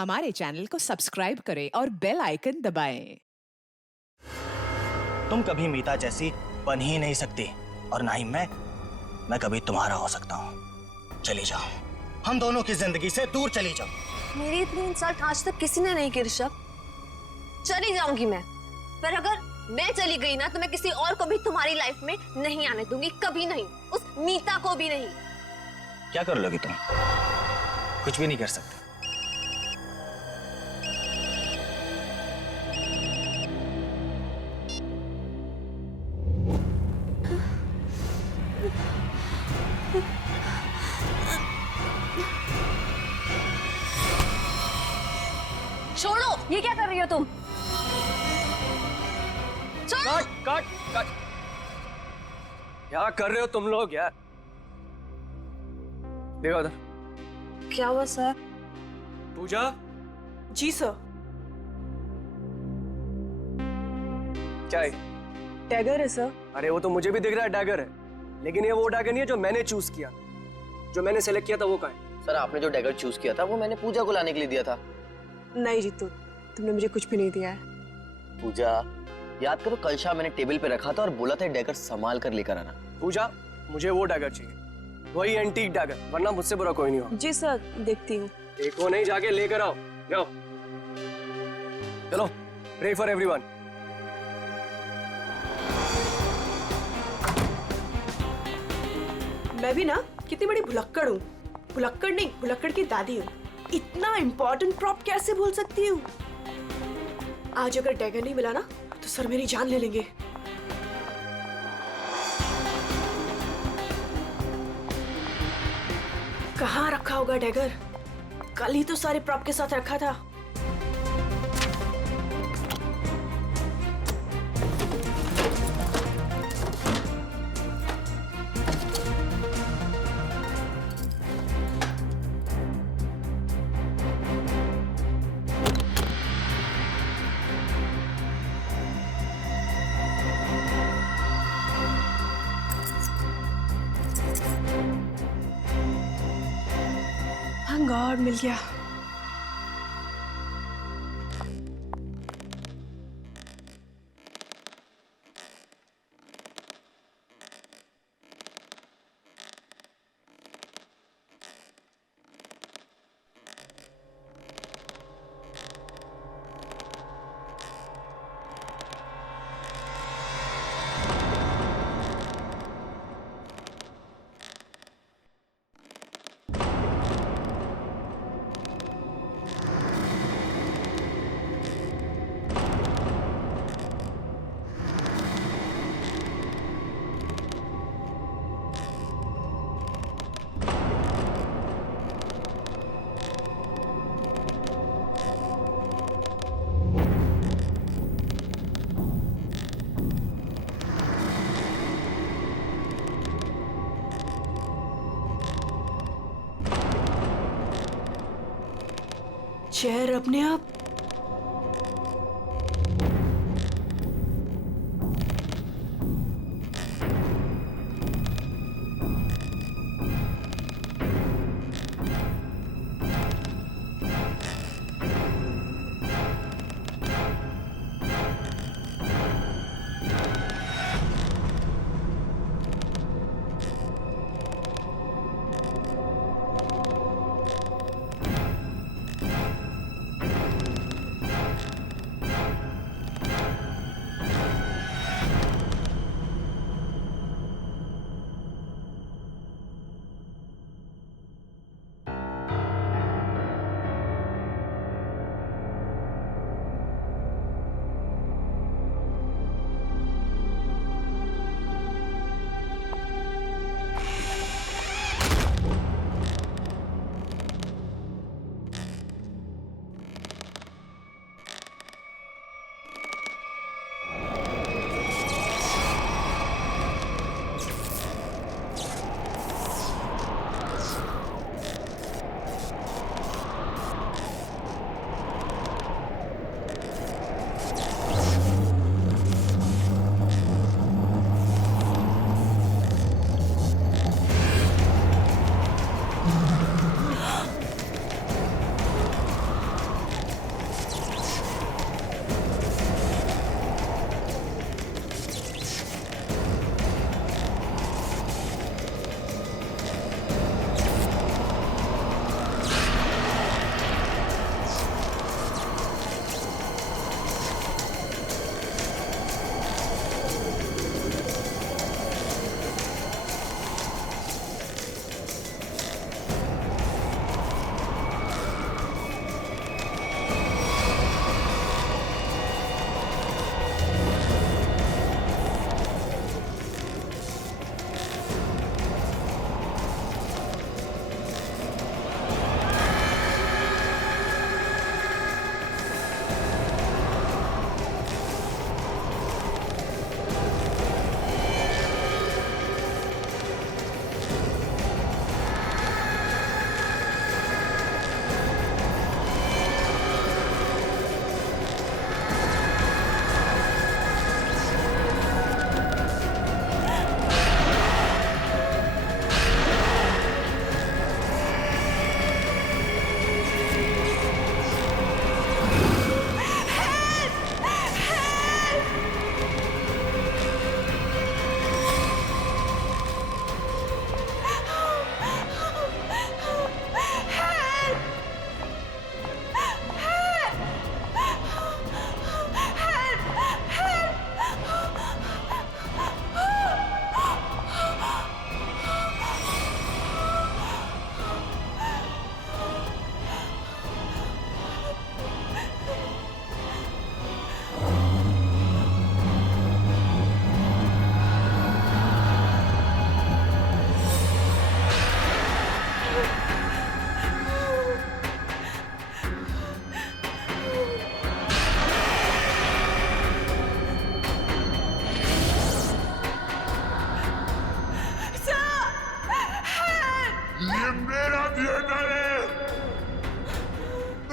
हमारे चैनल को सब्सक्राइब करें और बेल आइकन दबाएं। तुम कभी मीता जैसी बन ही नहीं सकती और ना ही मैं कभी तुम्हारा हो सकता हूँ। चली जाओ, हम दोनों की जिंदगी से दूर चली जाओ। मेरी इतनी इंसल्ट आज तक किसी ने नहीं की ऋषभ। चली जाऊंगी मैं, पर अगर मैं चली गई ना तो मैं किसी और को भी तुम्हारी लाइफ में नहीं आने दूंगी, कभी नहीं, उस मीता को भी नहीं। क्या कर लोगी तुम? कुछ भी नहीं कर सकते। छोड़ो, ये क्या कर रही हो तुम? छोड़ो। Cut cut cut. क्या कर रहे हो तुम लोग यार? देखो उधर। क्या हुआ सर? पूजा। जी सर। क्या है? टैगर है सर। अरे वो तो मुझे भी दिख रहा है डैगर है, लेकिन ये वो डैगर नहीं है जो मैंने चूज किया। जो मैंने सेलेक्ट किया था वो कहाँ है? सर आपने जो डैगर चूज किया था वो मैंने पूजा को लाने के लिए दिया था। नहीं जीतू, तुमने मुझे कुछ भी नहीं दिया है। पूजा, याद करो कल शाम मैंने टेबल पे रखा था और बोला था डैगर संभाल कर लेकर आना। पूजा, मुझे वो डैगर चाहिए, वही एंटीक डैगर, वरना मुझसे बुरा कोई नहीं हो। जी सर, देखती हूँ। देखो नहीं, जाके लेकर आओ। जाओ चलो, प्रे फॉर एवरीवन। मैं भी ना कितनी बड़ी भुलक्कड़ हूँ। भुलक्कड़ नहीं, भुलक्कड़ की दादी हूँ। इतना इम्पोर्टेंट प्रॉप कैसे भूल सकती हूँ? आज अगर डैगर नहीं मिला ना तो सर मेरी जान ले लेंगे। कहाँ रखा होगा डैगर? कल ही तो सारे प्रॉप के साथ रखा था। थैंक गॉड मिल गया। चेयर अपने आप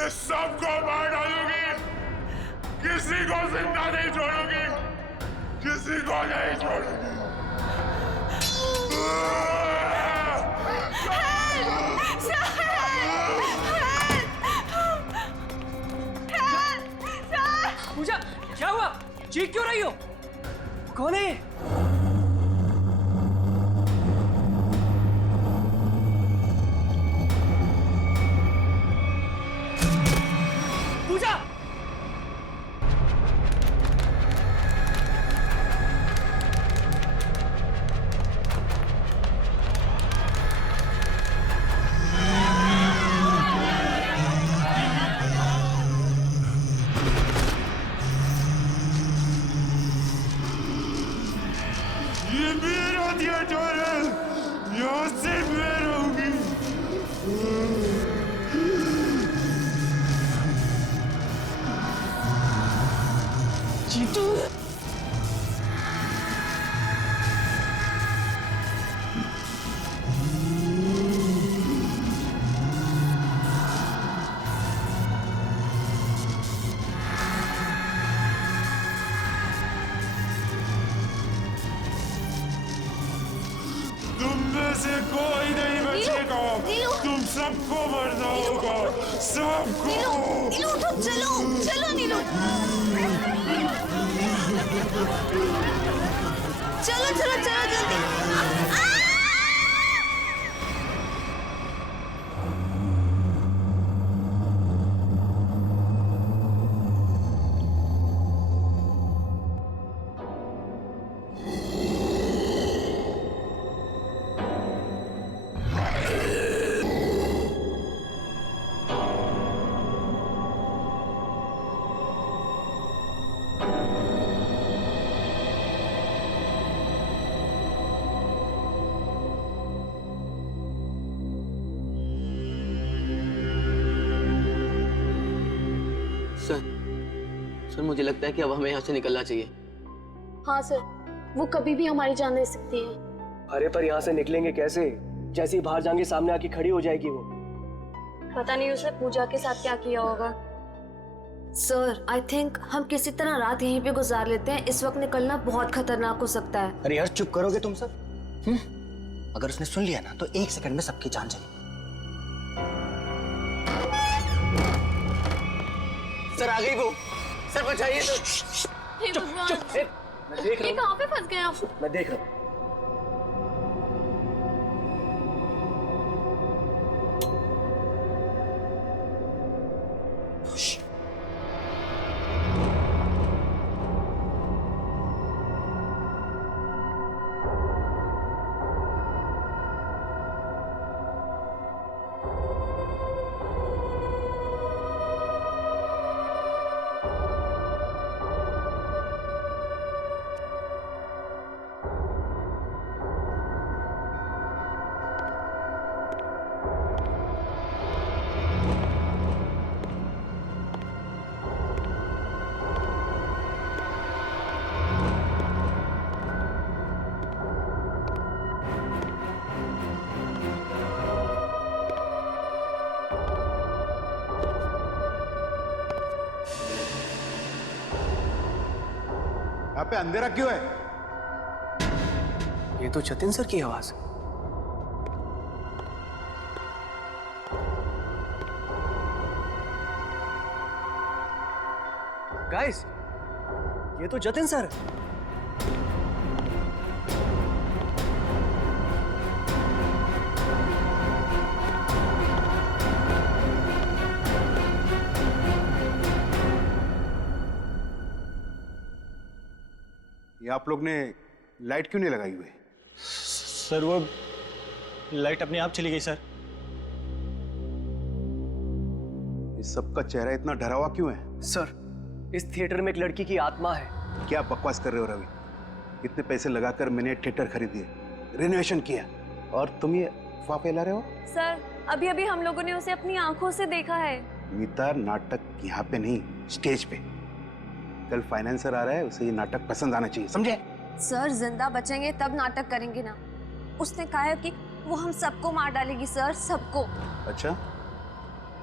मैं सबको मार डालूंगी, किसी को जिंदा नहीं छोड़ूंगी, किसी को नहीं छोड़ूंगी। पूजा, क्या हुआ? चीख क्यों रही हो? कौन है ये? पूजा! ये मेरा थिएटर है, यहाँ सिर्फ मैं रहूंगी। जीतू! तुम में से कोई नहीं बचेगा, नीलू! तुम सबको मरना होगा, सबको। नीलू उठो, चलो चलो नीलू, चलो चलो चलो जल्दी। सर मुझे लगता है कि अब हमें यहाँ से निकलना चाहिए। हाँ सर, वो कभी भी हमारी जान ले सकती है। अरे पर यहाँ से निकलेंगे कैसे? जैसे ही बाहर जाएंगे सामने आके खड़ी हो जाएगी वो। पता नहीं उसने पूजा के साथ क्या किया होगा। सर आई थिंक हम किसी तरह रात यहीं पे गुजार लेते हैं, इस वक्त निकलना बहुत खतरनाक हो सकता है। अरे यार चुप करोगे तुम सब? अगर उसने सुन लिया ना तो 1 सेकंड में सबकी जान चली। सर आ गई वो, सर बचाइए सर। हे भगवान, मैं देख ये रहा कहाँ पे फंस गए आप? हूँ, मैं देख रहा हूँ। यहाँ पे अंधेरा क्यों है? ये तो जतिन सर की आवाज है। गाइस, ये तो जतिन सर है। ये आप लोग ने लाइट क्यों नहीं लगाई हुई? सर वो लाइट अपने आप चली गई सर। इस सबका चेहरा इतना डरा हुआ क्यों है? सर, इस थिएटर में एक लड़की की आत्मा है। क्या बकवास कर रहे हो रवि? इतने पैसे लगाकर मैंने थिएटर खरीदी, रेनोवेशन किया, और तुम ये अफवाह फैला रहे हो? सर, अभी अभी हम लोगों ने उसे अपनी आंखों से देखा है। गीता, नाटक यहाँ पे नहीं, स्टेज पे। कल फाइनेंसर आ रहा है, उसे ये नाटक पसंद आना चाहिए, समझे? सर जिंदा बचेंगे तब नाटक करेंगे ना। उसने कहा है कि वो हम सबको मार डालेगी सर, सबको। अच्छा,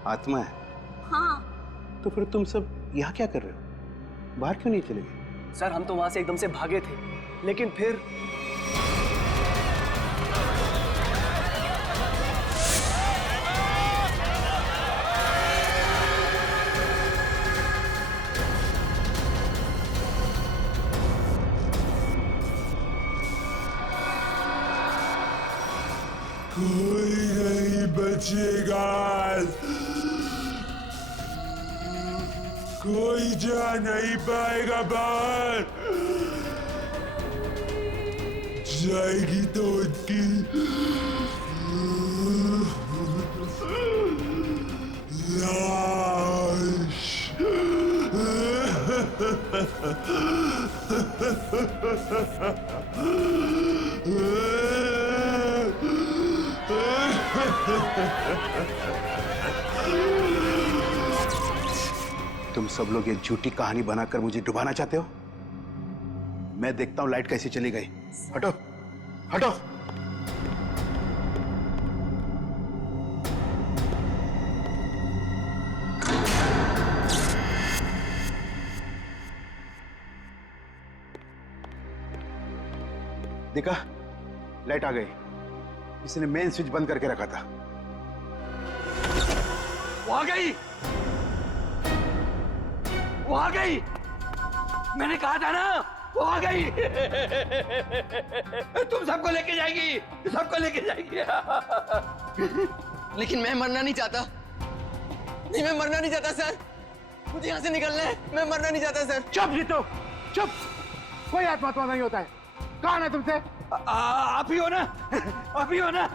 आत्मा है, हाँ। तो फिर तुम सब यहाँ क्या कर रहे हो? बाहर क्यों नहीं चले गए? सर हम तो वहां से एकदम से भागे थे, लेकिन फिर कोई नहीं बचेगा, कोई जा नहीं पाएगा बाहर। जाएगी तो उनकी लाश। तुम सब लोग ये झूठी कहानी बनाकर मुझे डुबाना चाहते हो? मैं देखता हूं लाइट कैसे चली गई। हटो, हटो। देखा, लाइट आ गई। इसने मेन स्विच बंद करके रखा था। वो आ गई, वो आ गई। मैंने कहा था ना, वो आ गई। तुम सबको लेके जाएगी, सबको लेके जाएगी। लेकिन मैं मरना नहीं चाहता। नहीं, मैं मरना नहीं चाहता सर। मुझे यहाँ से निकलना है। मैं मरना नहीं चाहता सर। चुप जीतो, चुप। कोई आत्मा नहीं होता है। कौन है तुमसे? आप ही हो ना, आप ही हो ना।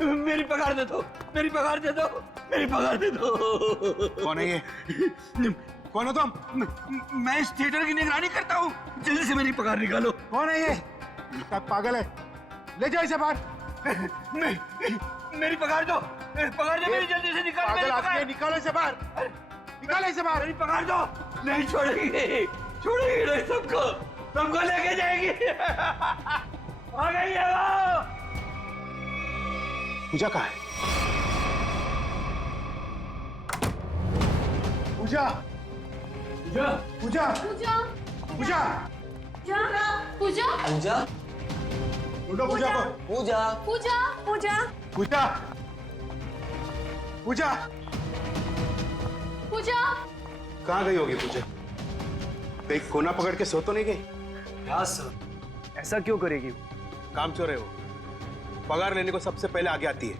मेरी पगार दे दो, मेरी पगार दे दो, मेरी पगार दे दो। कौन है ये? कौन हो तुम? मैं इस थिएटर की निगरानी करता हूँ। जल्दी से मेरी पगार निकालो। कौन है ये? पागल है। ले जाओ इसे बाहर। मेरी पगार दो, पगार दो मेरी, जल्दी से निकालो मेरी पगार। निकालो इसे बाहर, निकालो इसे बाहर। मेरी पगार दो। नहीं छोड़ेगी, छोड़ेगी नहीं सबको, सबको लेके जाएगी। आ गई है वो। पूजा कहाँ है? पूजा, पूजा, पूजा, पूजा पूजा, पूजा पूजा, ढूंढो पूजा को। पूजा, पूजा पूजा पूजा, पूजा, पूजा कहाँ गई होगी पूजा? कहीं कोना पकड़ के सो तो नहीं गई? क्या सर, ऐसा क्यों करेगी? काम चोर है वो। पगार लेने को सबसे पहले आगे आती है।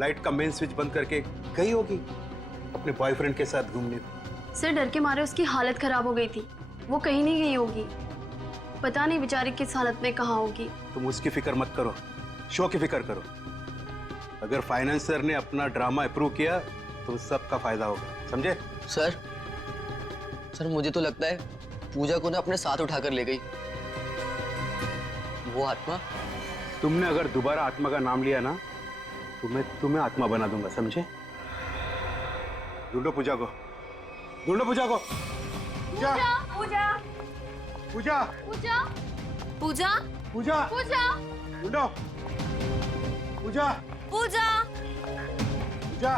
लाइट का मेन स्विच बंद करके गई होगी अपने बॉयफ्रेंड के साथ घूमने। सर डर के मारे उसकी हालत खराब हो गई थी, वो कहीं नहीं गई होगी। पता नहीं बेचारी किस हालत में कहाँ होगी। तुम उसकी फिक्र मत करो, शो की फिक्र करो। अगर फाइनेंसर ने अपना ड्रामा अप्रूव किया तो सबका फायदा होगा, समझे? सर, सर मुझे तो लगता है पूजा को ना अपने साथ उठाकर ले गई वो आत्मा। तुमने अगर दोबारा आत्मा का नाम लिया ना तो मैं तुम्हें आत्मा बना दूंगा, समझे? ढूंढो पूजा को, ढूंढो पूजा को। पूजा, पूजा पूजा, पूजा पूजा पूजा, पूजा ढूंढो पूजा, पूजा पूजा।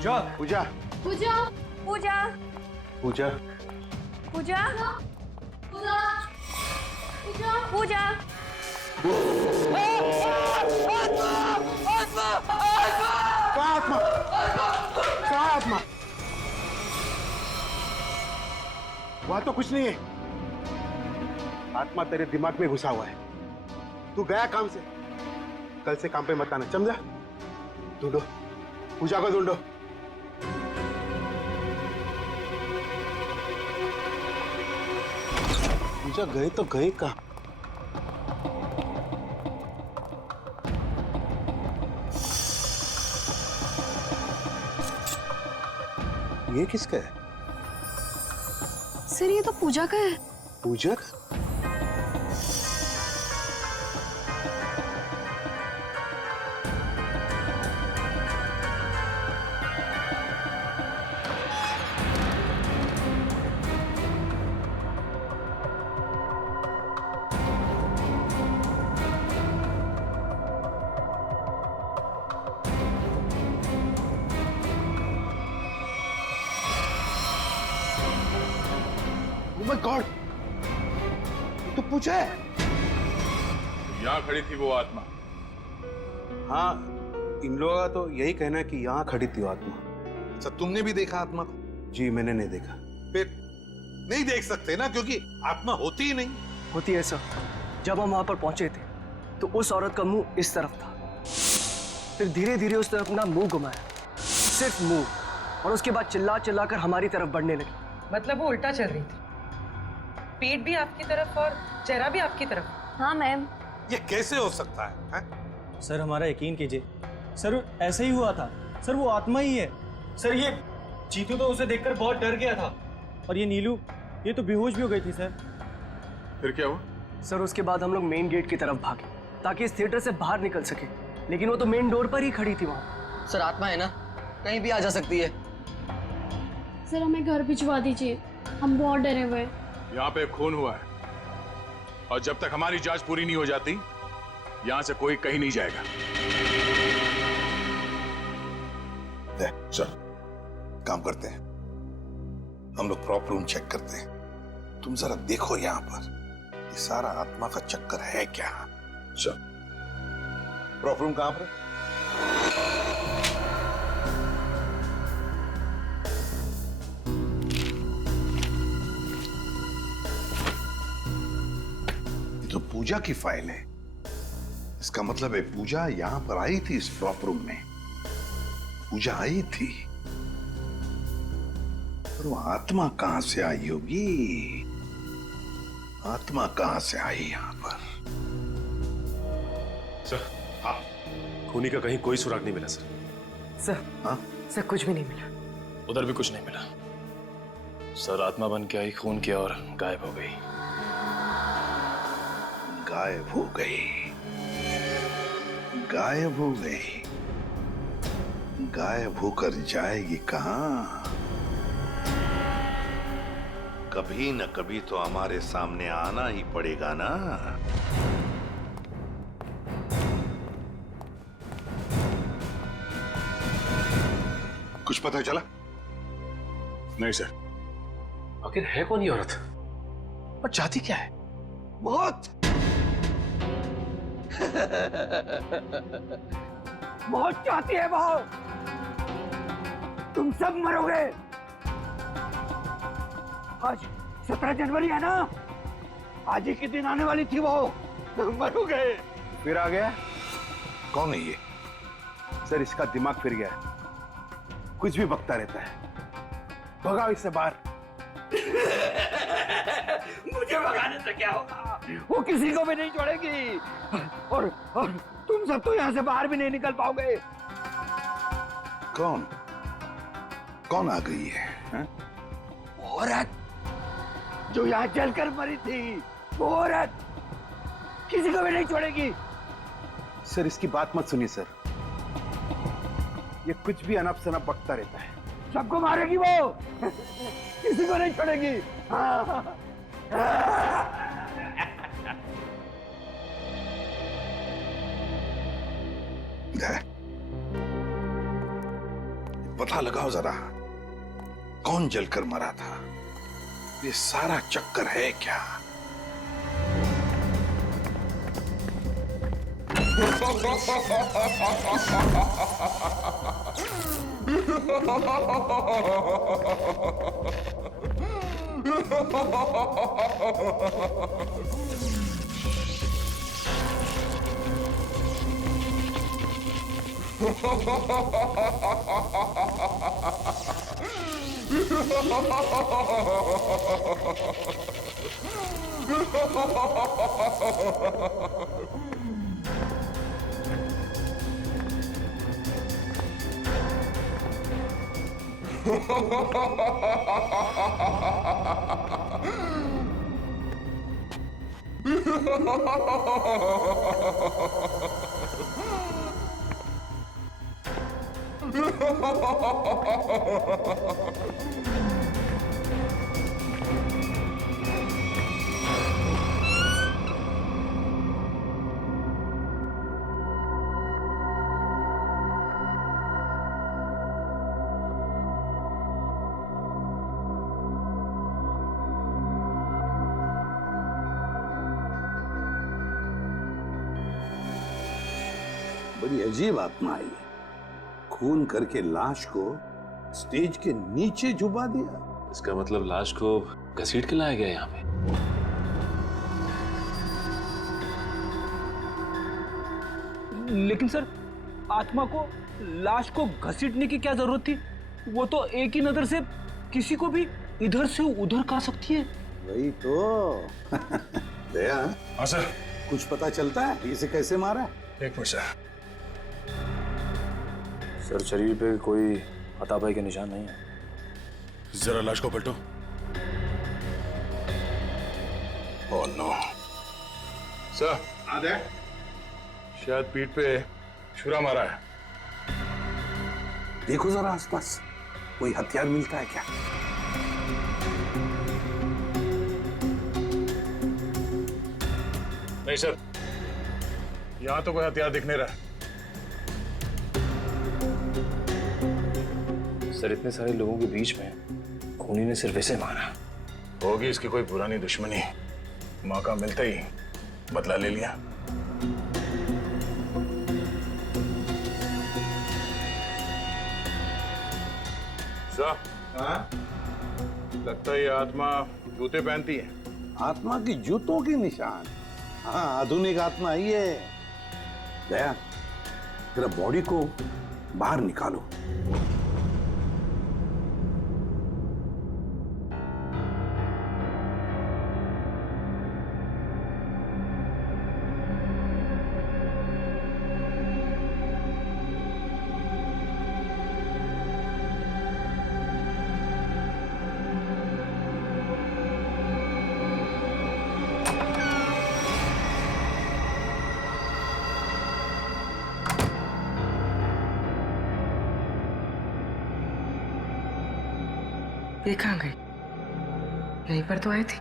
जा पूजा, पूजा पूजा पूजा, पूजा पूजा पूजा पूजा कहाँ आत्मा? कहाँ आत्मा? वहां तो कुछ नहीं है। आत्मा तेरे दिमाग में घुसा हुआ है। तू गया काम से, कल से काम पे मत आना, समझा? ढूंढो पूजा को, ढूंढो। पूजा गए तो गए कहाँ? ये किसका है? सर ये तो पूजा का है। पूजा का? माय गॉड, तो पूछा है। यहाँ खड़ी थी वो आत्मा। हाँ, इन लोगों का तो यही कहना है कि यहाँ खड़ी थी वो आत्मा। अच्छा, तुमने भी देखा आत्मा को? जी मैंने नहीं देखा। फिर नहीं देख सकते ना, क्योंकि आत्मा होती ही नहीं। होती है सर। जब हम वहां पर पहुंचे थे तो उस औरत का मुंह इस तरफ था, फिर धीरे धीरे उसने अपना मुंह घुमाया, सिर्फ मुंह, और उसके बाद चिल्ला चिल्ला कर हमारी तरफ बढ़ने लगी। मतलब वो उल्टा चल रही थी, पेट भी आपकी तरफ और चेहरा भी आपकी तरफ। हाँ मैम। ये कैसे हो सकता है? सर हमारा यकीन कीजिए, सर ऐसा ही हुआ था। सर वो आत्मा ही है। सर ये चीतू तो उसे देखकर बहुत डर गया था, और ये नीलू ये तो बेहोश भी हो गई थी सर। फिर क्या हुआ? सर उसके बाद हम लोग मेन गेट की तरफ भागे ताकि इस थिएटर से बाहर निकल सके, लेकिन वो तो मेन डोर पर ही खड़ी थी वहां। सर आत्मा है ना, कहीं भी आ जा सकती है। सर हमें घर भिजवा दीजिए, हम बहुत डरे हुए हैं। यहाँ पे खून हुआ है, और जब तक हमारी जांच पूरी नहीं हो जाती यहाँ से कोई कहीं नहीं जाएगा। चल काम करते हैं, हम लोग प्रॉपर रूम चेक करते हैं। तुम जरा देखो यहाँ पर ये सारा आत्मा का चक्कर है क्या। चल, प्रॉपर रूम कहाँ पर है? ये तो पूजा की फाइल है। इसका मतलब है पूजा यहां पर आई थी, इस प्रॉपर रूम में पूजा आई थी। पर वो आत्मा कहां से आई होगी? आत्मा कहां से आई यहां पर? सर, हाँ, खूनी का कहीं कोई सुराग नहीं मिला सर। सर, हाँ? सर कुछ भी नहीं मिला। उधर भी कुछ नहीं मिला सर। आत्मा बन के आई, खून किया और गायब हो गई। गायब हो गई, गायब हो गई। गायब होकर जाएगी कहां? कभी न कभी तो हमारे सामने आना ही पड़ेगा ना। कुछ पता चला? नहीं सर। आखिर है कौन ये औरत और चाहती क्या है? बहुत बहुत चाहती है वो। तुम सब मरोगे। आज 17 जनवरी है ना, आज ही के दिन आने वाली थी वो। मरोगे। फिर आ गया। कौन है ये? सर इसका दिमाग फिर गया है, कुछ भी बकता रहता है। भगाओ इससे बाहर। मुझे भगाने से क्या होगा? वो किसी को भी नहीं छोड़ेगी, और तुम सब तो यहाँ से बाहर भी नहीं निकल पाओगे। कौन कौन आ गई है? औरत जो यहाँ जलकर मरी थी, वो औरत किसी को भी नहीं छोड़ेगी। सर इसकी बात मत सुनिए सर, ये कुछ भी अनप शनप बकता रहता है। सबको मारेगी वो, किसी को नहीं छोड़ेगी। हाँ। पता लगाओ जरा, कौन जलकर मरा था? ये सारा चक्कर है क्या? बड़ी अजीब आत्मा आई, खून करके लाश को स्टेज के नीचे छुपा दिया। इसका मतलब लाश को घसीट के लाया गया यहाँ पे। लेकिन सर, आत्मा को लाश को घसीटने की क्या जरूरत थी? वो तो एक ही नजर से किसी को भी इधर से उधर कर सकती है। वही तो। दया, हाँ सर, कुछ पता चलता है इसे कैसे मारा? एक मिनट सर। सर, शरीर पे कोई हाथापाई के निशान नहीं है। जरा लाश को पलटो। ओह नो सर, शायद पीठ पे छुरा मारा है। देखो जरा आसपास, कोई हथियार मिलता है क्या? नहीं सर, यहां तो कोई हथियार दिख नहीं रहा। सर, इतने सारे लोगों के बीच में खूनी ने सिर्फ ऐसे मारा। होगी इसकी कोई पुरानी दुश्मनी, मौका मिलते ही बदला ले लिया। सर, लगता है ये आत्मा जूते पहनती है। आत्मा की जूतों के निशान? हाँ, आधुनिक आत्मा ही है। दया, तेरा बॉडी को बाहर निकालो। ये कहाँ गई? यहीं पर तो आई थी।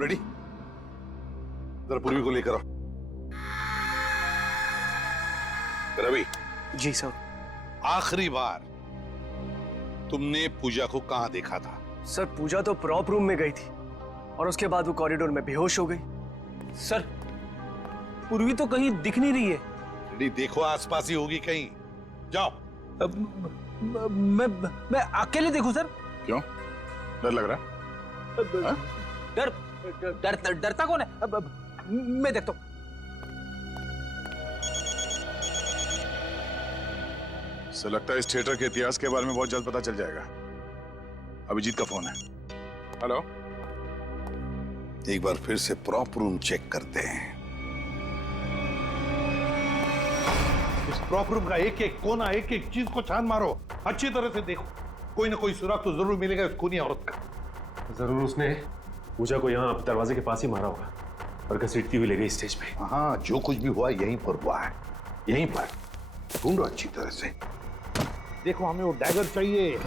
रेडी? जरा पूर्वी को लेकर आओ। रवि। जी सर। आखिरी बार तुमने पूजा को कहां देखा था? सर, पूजा तो प्रॉप रूम में गई थी और उसके बाद वो कॉरिडोर में बेहोश हो गई। सर, पूर्वी तो कहीं दिख नहीं रही है। रेडी, देखो आसपास ही होगी कहीं। जाओ। मैं अकेले देखूं सर? क्यों, डर लग रहा? डरता कौन है? मैं देखता हूं। सर, लगता है इस थिएटर के इतिहास के बारे में बहुत जल्द पता चल जाएगा। अभिजीत का फोन है। हेलो। एक बार फिर से प्रॉप रूम चेक करते हैं। इस प्रॉप रूम का एक एक कोना, एक एक चीज को छान मारो, अच्छी तरह से देखो। कोई ना कोई सुराग तो जरूर मिलेगा इस खूनी औरत का। जरूर उसने पूजा को यहाँ दरवाजे के पास ही मारा होगा और घसीटती हुई ले गई स्टेज पे। हाँ, जो कुछ भी हुआ यहीं पर हुआ है, यहीं पर। ढूंढो अच्छी तरह से। देखो, हमें वो डैगर चाहिए।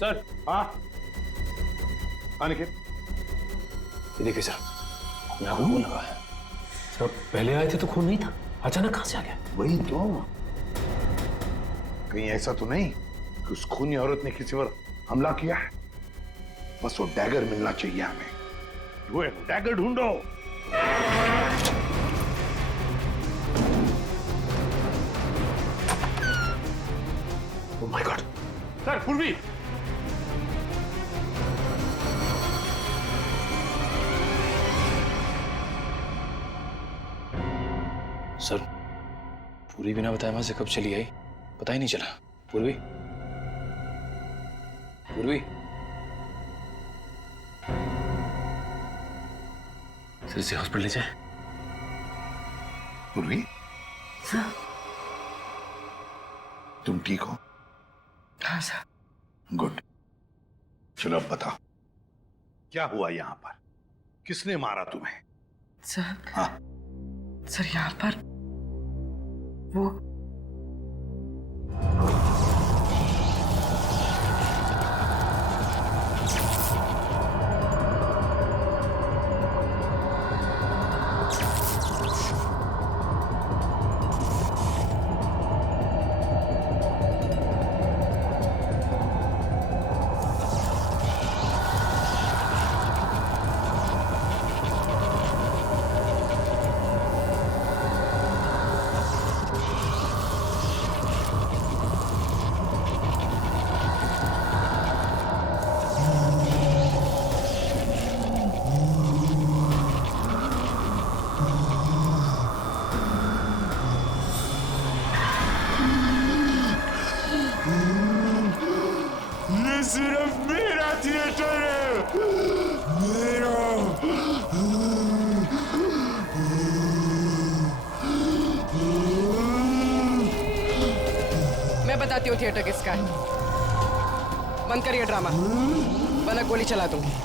सर। हाँ, आने के। ये देखिए सर, यहाँ पे खून लगा है। सर, पहले आए थे तो खून नहीं था, अचानक कहाँ से आ गया? वही तो। कहीं ऐसा तो नहीं कि उस खूनी औरत ने किसी पर हमला किया है? बस वो डैगर मिलना चाहिए हमें। वो डैगर ढूंढो। सर पूर्वी, सर पूरी बिना बताए वहां से कब चली आई पता ही नहीं चला। पूर्वी, पूर्वी, सर इसे हॉस्पिटल ले जाए। पूर्वी, तुम ठीक हो? हाँ सर। गुड। चलो अब बताओ, क्या हुआ यहाँ पर? किसने मारा तुम्हें? सर, हाँ, सर यहाँ पर वो ये सिर्फ मेरा थिएटर है, मेरा। मैं बताती हूँ थिएटर किसका है। बंद करिए ड्रामा, वरना गोली चला दूंगी।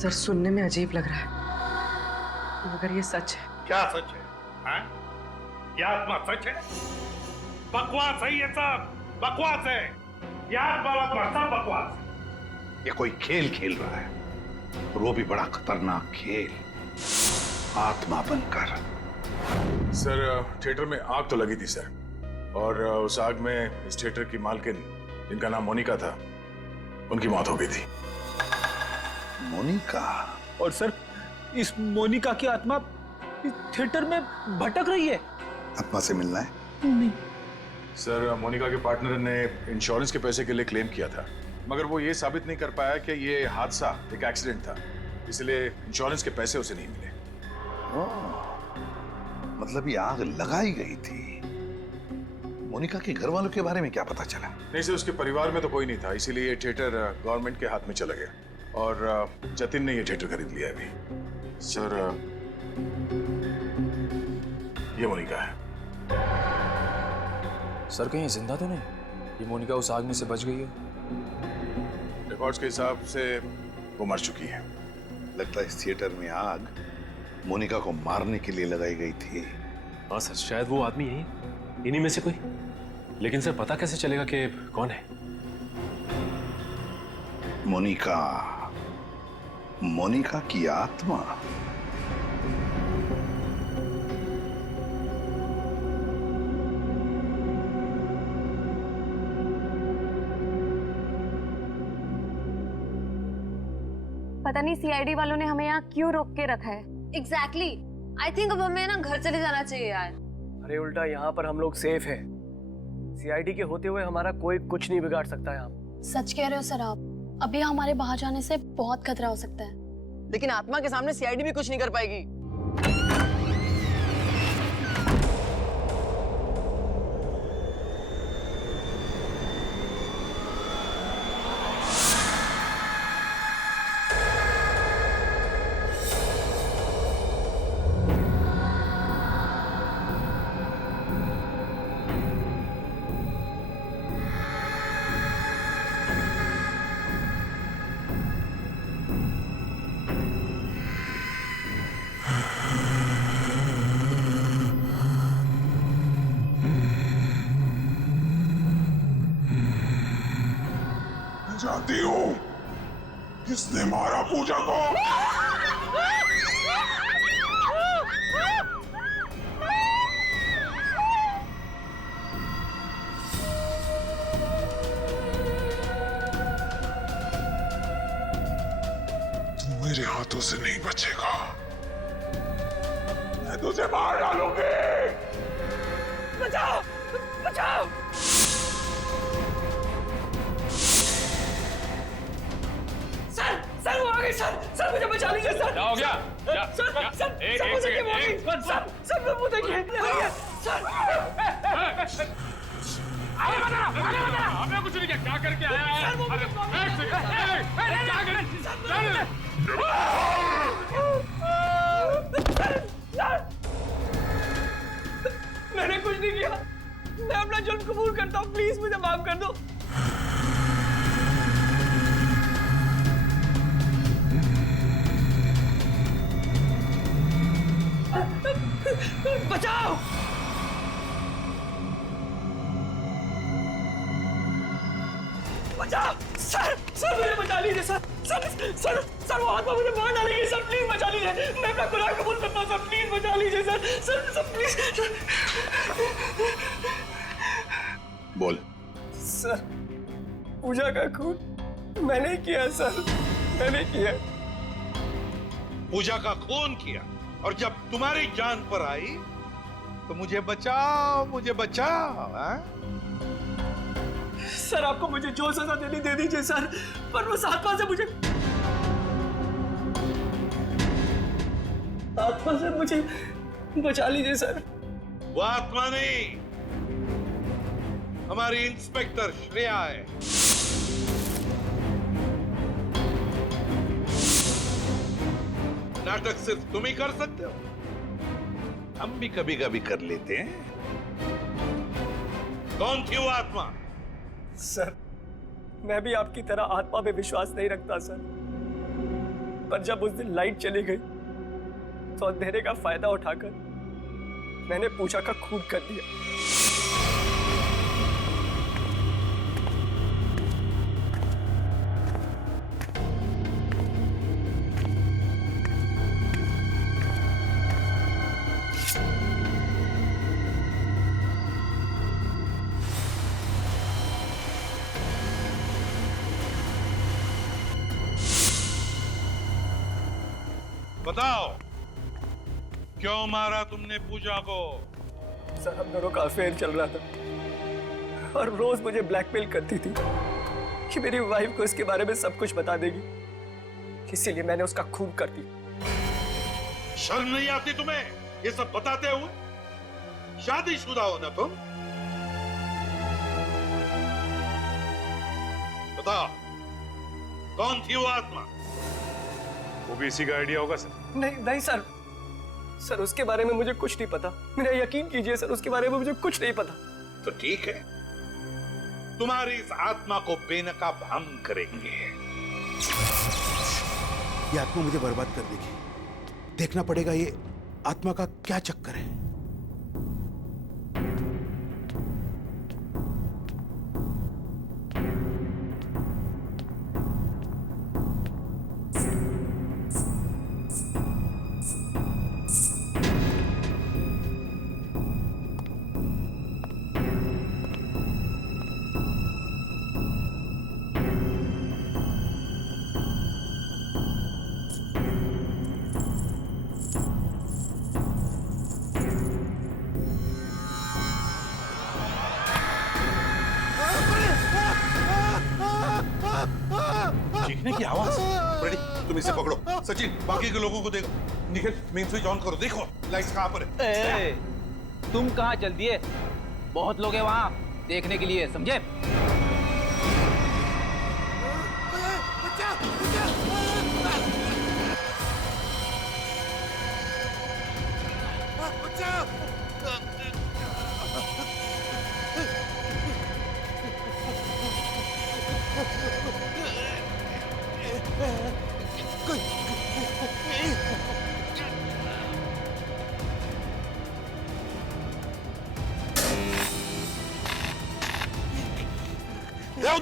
सर सुनने में अजीब लग रहा है, मगर ये सच है। क्या सच है? हाँ? ये आत्मा सच है? बकवास है ये सब, बकवास है। ये आत्मा सब बकवास है। ये कोई खेल खेल रहा है, और वो भी बड़ा खतरनाक खेल, आत्मा बनकर। सर थिएटर में आग तो लगी थी सर, और उस आग में इस थिएटर की मालकिन जिनका नाम मोनिका था, उनकी मौत हो गई थी। मोनिका? और सर इस मोनिका की आत्मा इस थिएटर में भटक रही है। आत्मा से मिलना है? नहीं सर मोनिका के पार्टनर ने इंश्योरेंस के पैसे के लिए क्लेम किया था, मगर वो ये साबित नहीं कर पाया कि ये हादसा एक एक्सीडेंट था, इसलिए इंश्योरेंस के पैसे उसे नहीं मिले। मतलब ये आग लगाई गई थी। मोनिका के घर वालों के बारे में क्या पता चला? नहीं सर, उसके परिवार में तो कोई नहीं था, इसीलिए ये थिएटर गवर्नमेंट के हाथ में चला गया, और जतिन ने ये थिएटर खरीद लिया अभी। सर ये मोनिका है। सर कहीं जिंदा तो नहीं? ये मोनिका उस आग में से बच गई है? रिकॉर्ड्स के हिसाब से वो मर चुकी है। लगता है इस थिएटर में आग मोनिका को मारने के लिए लगाई गई थी। हाँ सर, शायद वो आदमी यही, इन्हीं में से कोई। लेकिन सर पता कैसे चलेगा कि कौन है? मोनिका, मोनिका की आत्मा। पता नहीं सीआईडी वालों ने हमें यहाँ क्यों रोक के रखा है। एग्जैक्टली। आई थिंक अब हमें ना घर चले जाना चाहिए यार। अरे उल्टा यहाँ पर हम लोग सेफ हैं। सीआईडी के होते हुए हमारा कोई कुछ नहीं बिगाड़ सकता यहाँ। सच कह रहे हो सर आप, अभी हमारे बाहर जाने से बहुत खतरा हो सकता है। लेकिन आत्मा के सामने सीआईडी भी कुछ नहीं कर पाएगी। जानती हो किसने मारा पूजा को? तू मेरे हाथों से नहीं बचेगा। मैं तुझे मार डालूंगी। बचाओ बचाओ। सर वो आ गई सर मुझे बचा लीजिए सर। क्या हो गया? सर मुझे क्या हो गई? सर वो देखिए सर। हमें कुछ नहीं किया, क्या करके आया है? एक सेकंड, क्या कर? मैंने कुछ नहीं किया, मैं अपना जुर्म कबूल करता हूँ, प्लीज मुझे माफ कर दो। बचाओ। बचाओ सर मुझे बचा लीजिए सर वो आत्मा मुझे मार डालेगी सर, प्लीज बचा लीजिए। मैं अपना गुनाह कबूल करता हूँ सर, प्लीज बचा लीजिए सर प्लीज। बोल। सर पूजा का खून मैंने किया सर, मैंने किया। पूजा का खून किया और जब तुम्हारी जान पर आई तो मुझे बचाओ हाँ? सर आपको मुझे जो सजा देनी दे दीजिए सर, पर उस आत्मा से मुझे बचा लीजिए सर। वो आत्मा नहीं, हमारी इंस्पेक्टर श्रेया है। नाटक सिर्फ तुम ही कर सकते हो, हम भी कभी कभी कर लेते हैं। कौन थी वो आत्मा? सर मैं भी आपकी तरह आत्मा पे विश्वास नहीं रखता सर, पर जब उस दिन लाइट चली गई तो अंधेरे का फायदा उठाकर मैंने पूजा का खून कर दिया। बताओ क्यों मारा तुमने पूजा को? सर हम दोनों का अफेयर चल रहा था और रोज मुझे ब्लैकमेल करती थी कि मेरी वाइफ को इसके बारे में सब कुछ बता देगी, इसीलिए मैंने उसका खून कर दिया। शर्म नहीं आती तुम्हें ये सब बताते हुए? शादीशुदा हो ना तुम? बताओ कौन थी वो आत्मा? वो भी इसी का आइडिया होगा सर। नहीं सर उसके बारे में मुझे कुछ नहीं पता, मेरा यकीन कीजिए सर, उसके बारे में मुझे कुछ नहीं पता। तो ठीक है, तुम्हारी इस आत्मा को बेनकाब हम करेंगे। ये आत्मा मुझे बर्बाद कर देगी, देखना पड़ेगा ये आत्मा का क्या चक्कर है। चीखने की आवाज। रेडी, तुम इसे पकड़ो। सचिन बाकी के लोगों को देखो। निखिल मेन स्विच ऑन करो, देखो लाइट्स कहां पर है। तुम कहां चल दिए? बहुत लोग हैं वहां देखने के लिए, समझे?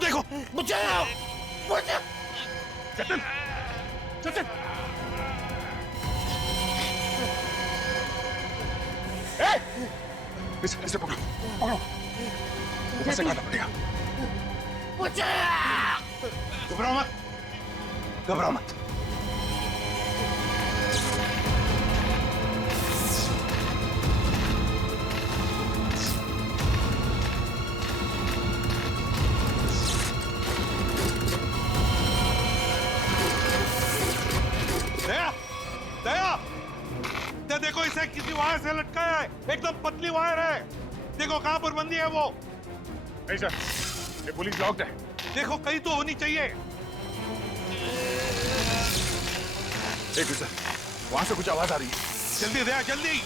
देखो बचाओ। जतिन, जतिन, इसे पकड़ो, पकड़ो, ऊपर से काटना पड़ेगा। घबराओ मत, घबराओ मत। दया, दया, देखो इसे किसी वायर से लटकाया है, एकदम पतली वायर है। देखो कहां पर बंदी है वो। नहीं सर, ये पुलिस लॉक्ड है। देखो कहीं तो होनी चाहिए। एक सर, वहां से कुछ आवाज आ रही है। जल्दी दया, जल्दी।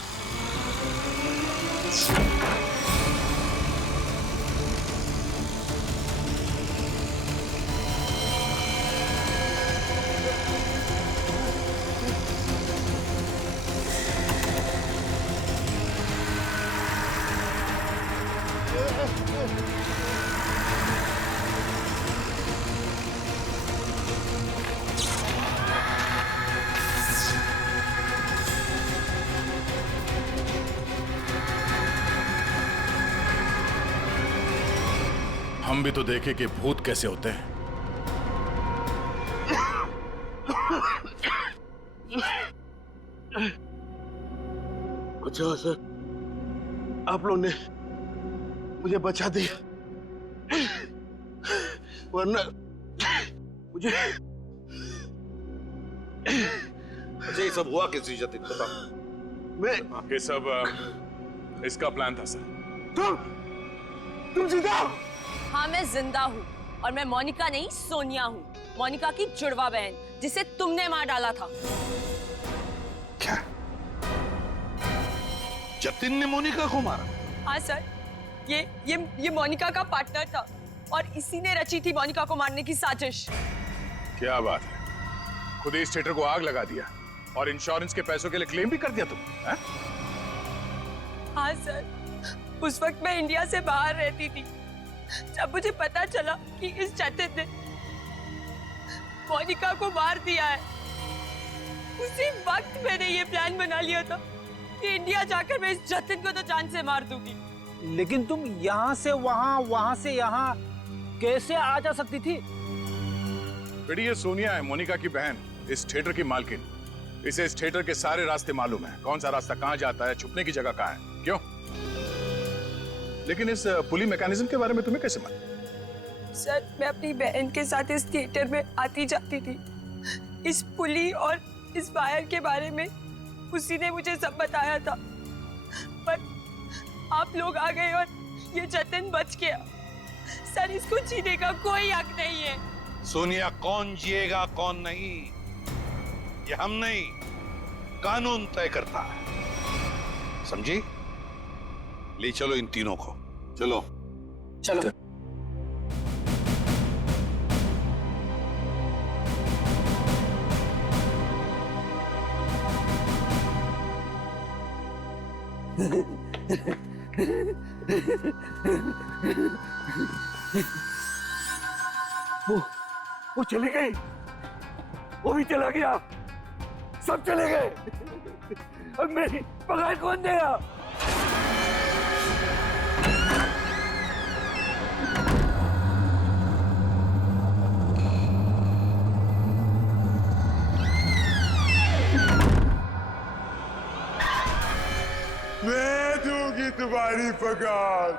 हम भी तो देखे कि भूत कैसे होते हैं। अच्छा सर, आप लोग ने मुझे बचा दिया, वरना मुझे ये सब हुआ किसी जतिन बताओ। मैं ये सब इसका प्लान था सर। तुम जिंदा हो? हाँ मैं जिंदा हूँ और मैं मोनिका नहीं सोनिया हूँ, मोनिका की जुड़वा बहन जिसे तुमने मार डाला था। क्या? जतिन ने मोनिका को मारा? हाँ सर, ये मोनिका का पार्टनर था और इसी ने रची थी मोनिका को मारने की साजिश। क्या बात है, खुद ही इस थिएटर को आग लगा दिया और इंश्योरेंस के पैसों के लिए क्लेम भी कर दिया तुम? हाँ सर, उस वक्त मैं इंडिया से बाहर रहती थी। जब मुझे पता चला कि इस जतिन ने मोनिका को मार दिया है, उसी वक्त मैंने ये प्लान बना लिया था कि इंडिया जाकर मैं इस जतिन को तो जान से मार दूंगी। लेकिन तुम यहाँ से वहाँ, वहाँ से यहाँ कैसे आ जा सकती थी? बेटी ये सोनिया है, मोनिका की बहन, इस थिएटर की मालकिन। इसे इस थिएटर के सारे रास्ते मालूम है, कौन सा रास्ता कहाँ जाता है, छुपने की जगह कहाँ है। क्यों? लेकिन इस पुली मैकेनिज्म के बारे में तुम्हें कैसे मालूम? सर मैं अपनी बहन के साथ इस थिएटर में आती जाती थी। इस पुली और इस वायर के बारे में उसी ने मुझे सब बताया था, पर आप लोग आ गए और ये जतिन बच गया। सर इसको जीने का कोई हक नहीं है। सोनिया, कौन जिएगा कौन नहीं ये हम नहीं, कानून तय करता है, समझी? ले चलो इन तीनों को, चलो चलो। वो चली गई, वो भी चला गया, सब चले गए। अब मेरी पगार कौन देगा? मैं दूंगी तुम्हारी पगार।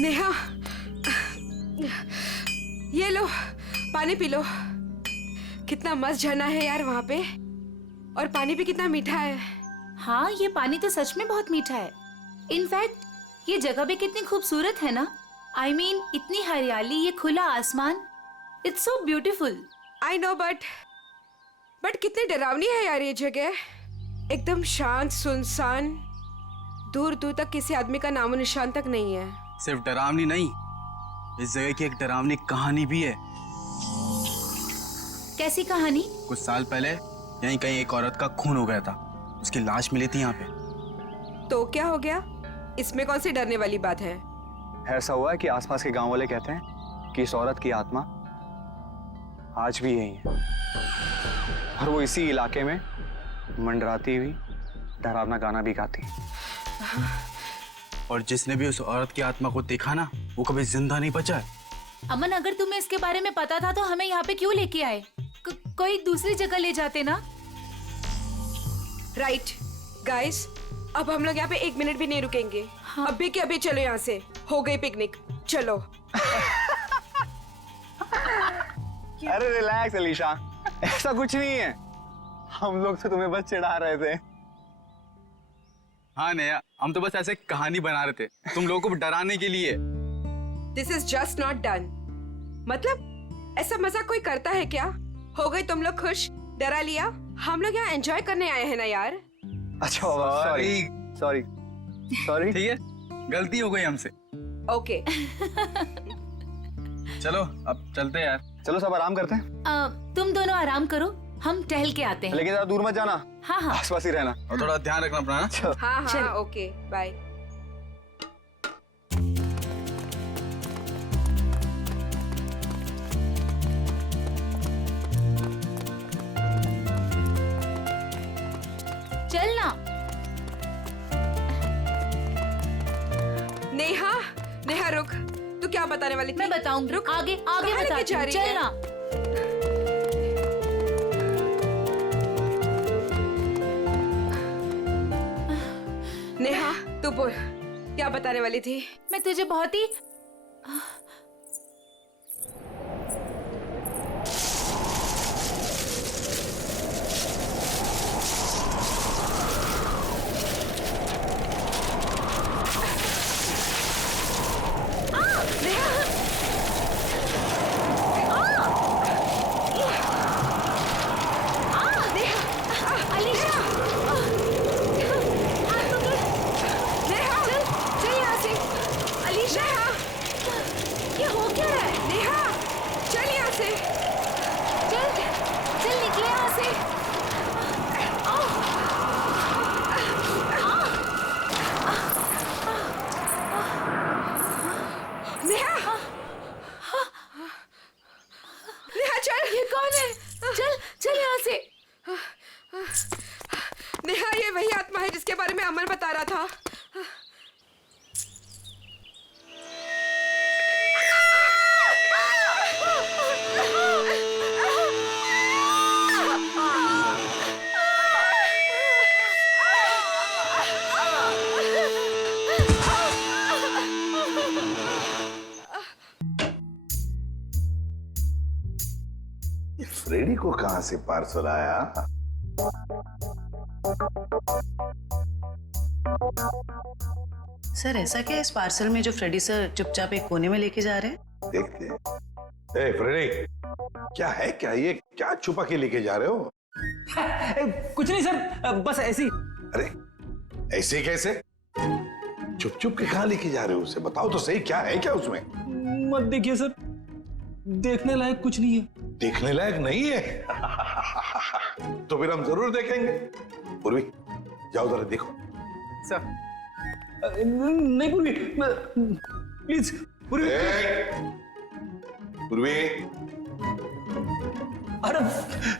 नेहा, ये लो पानी पी लो। कितना मस्त झरना है यार वहाँ पे, और पानी भी कितना मीठा है। हाँ ये पानी तो सच में बहुत मीठा है। इनफैक्ट ये जगह भी कितनी खूबसूरत है ना। I mean, इतनी हरियाली, ये खुला आसमान, it's so beautiful. I know but कितनी डरावनी है यार ये जगह। एकदम शांत सुनसान, दूर दूर तक किसी आदमी का नामो निशान तक नहीं है। सिर्फ डरावनी नहीं, इस जगह की एक डरावनी कहानी भी है। कैसी कहानी? कुछ साल पहले यहीं कहीं एक औरत का खून हो गया था, उसकी लाश मिली थी यहाँ पे। तो क्या हो गया? इसमें कौन सी डरने वाली बात है? ऐसा हुआ है कि आसपास के गांव वाले कहते हैं कि इस औरत की आत्मा आज भी यही है और वो इसी इलाके में मंडराती हुई डरावना गाना भी गाती है। और जिसने भी उस औरत की आत्मा को देखा ना, वो कभी जिंदा नहीं बचा है। अमन, अगर तुम्हें इसके बारे में पता था तो हमें यहाँ पे क्यों लेके आए? कोई दूसरी जगह ले जाते ना। राइट गाइस, अब हम लोग यहाँ पे 1 मिनट भी नहीं रुकेंगे। हाँ। अभी के अभी चलो यहाँ से, हो गई पिकनिक, चलो। अरे रिलैक्स अलीशा, ऐसा कुछ नहीं है, हम लोग तो तुम्हें बस चिढ़ा रहे थे। हाँ नेहा, हम तो बस ऐसे कहानी बना रहे थे तुम लोगों को डराने के लिए। This is just not done. मतलब ऐसा मजाक कोई करता है क्या? हो गई तुम लोग खुश, डरा लिया। हम लोग यहाँ एंजॉय करने आए हैं ना यार। अच्छा सॉरी सॉरी सॉरी। ठीक है, गलती हो गई हमसे। ओके चलो अब चलते हैं यार। चलो सब आराम करते हैं। तुम दोनों आराम करो, हम टहल के आते हैं। लेकिन ज्यादा दूर मत जाना। हाँ हाँ, आसपास ही रहना और थोड़ा ध्यान रखना अपना। हाँ हाँ ओके बाय। चलना। नेहा, नेहा रुक, तू क्या बताने वाली थी? मैं बताऊंगी, रुक, आगे आगे कहाँ लेके बताती जा हूँ, रही है? चलना। नेहा तू बोल, क्या बताने वाली थी? मैं तुझे बहुत ही नेहा, ये वही आत्मा है जिसके बारे में अमन बता रहा था। फ्रेडी को कहां से पार्सल आया? सर ऐसा क्या इस पार्सल में जो फ्रेडी सर चुपचाप एक कोने में लेके जा रहे हैं? देखते हैं। ए फ्रेडी, क्या है क्या ये? क्या छुपा के लेके जा रहे हो? कुछ नहीं सर, बस ऐसी। अरे ऐसे कैसे? चुप चुप के कहां लेके जा रहे हो उसे? बताओ तो सही, क्या है क्या उसमें? मत देखिए सर, देखने लायक कुछ नहीं है। देखने लायक नहीं है? तो फिर हम जरूर देखेंगे। पूर्वी जाओ जरा देखो। सर नहीं पूर्वी, प्लीज पूर्वी। पूर्वी। अरे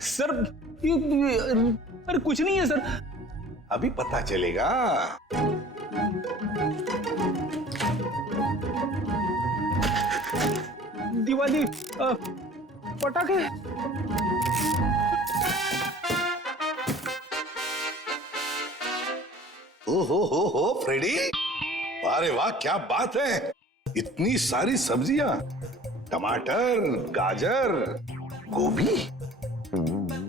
सर, अरे कुछ नहीं है सर। अभी पता चलेगा। दिवाली पटाखे। हो फ्रेडी, अरे वाह क्या बात है! इतनी सारी सब्जियां, टमाटर, गाजर, गोभी,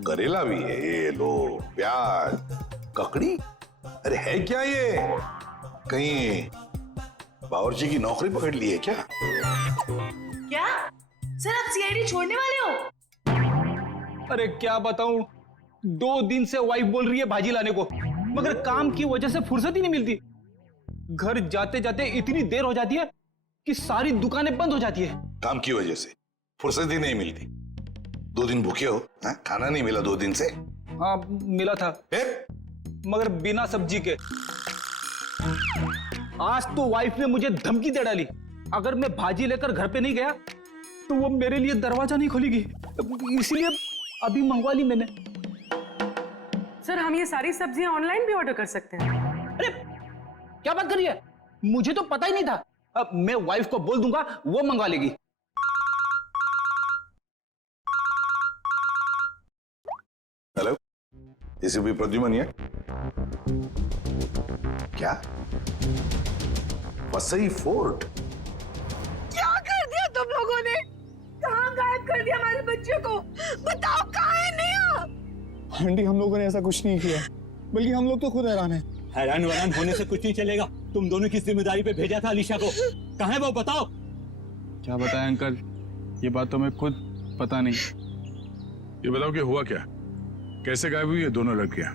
करेला भी है, ये लो, प्याज, ककड़ी। अरे है क्या ये? कहीं बावर्ची की नौकरी पकड़ ली है क्या? क्या सर, आप सीआईडी छोड़ने वाले हो? अरे क्या बताऊं, 2 दिन से वाइफ बोल रही है भाजी लाने को, मगर काम की वजह से फुर्सत ही नहीं मिलती। घर जाते जाते इतनी देर हो जाती है कि सारी दुकानें बंद हो जाती है। काम की वजह से फुर्सत ही नहीं मिलती। 2 दिन भूखे हो, खाना नहीं मिला 2 दिन से? हाँ मिला था, मगर बिना सब्जी के। आज तो वाइफ ने मुझे धमकी दे डाली, अगर मैं भाजी लेकर घर पे नहीं गया तो वो मेरे लिए दरवाजा नहीं खोलेगी, इसलिए अभी मंगवा ली मैंने। सर हम ये सारी सब्जियां ऑनलाइन भी ऑर्डर कर सकते हैं? अरे क्या बात कर रही है, मुझे तो पता ही नहीं था। अब मैं वाइफ को बोल दूंगा, वो मंगवा लेगी। हेलो, एसीपी प्रद्युमन है क्या? वसई फोर्ट क्या कर दिया तुम लोगों ने? कहाँ गायब कर दिया हमारे बच्चे को? बताओ कहाँ है नेहा? आंटी हम लोगों ने ऐसा कुछ नहीं किया, बल्कि हम लोग तो खुद हैरान हैं। हैरान वैरान होने से कुछ नहीं चलेगा। तुम दोनों की जिम्मेदारी पे भेजा था अलीशा को, कहाँ है वो बताओ। क्या बताएं अंकल, ये बात तो मैं खुद पता नहीं। ये बताओ कि हुआ क्या, कैसे गायब हुई ये दोनों लड़कियां?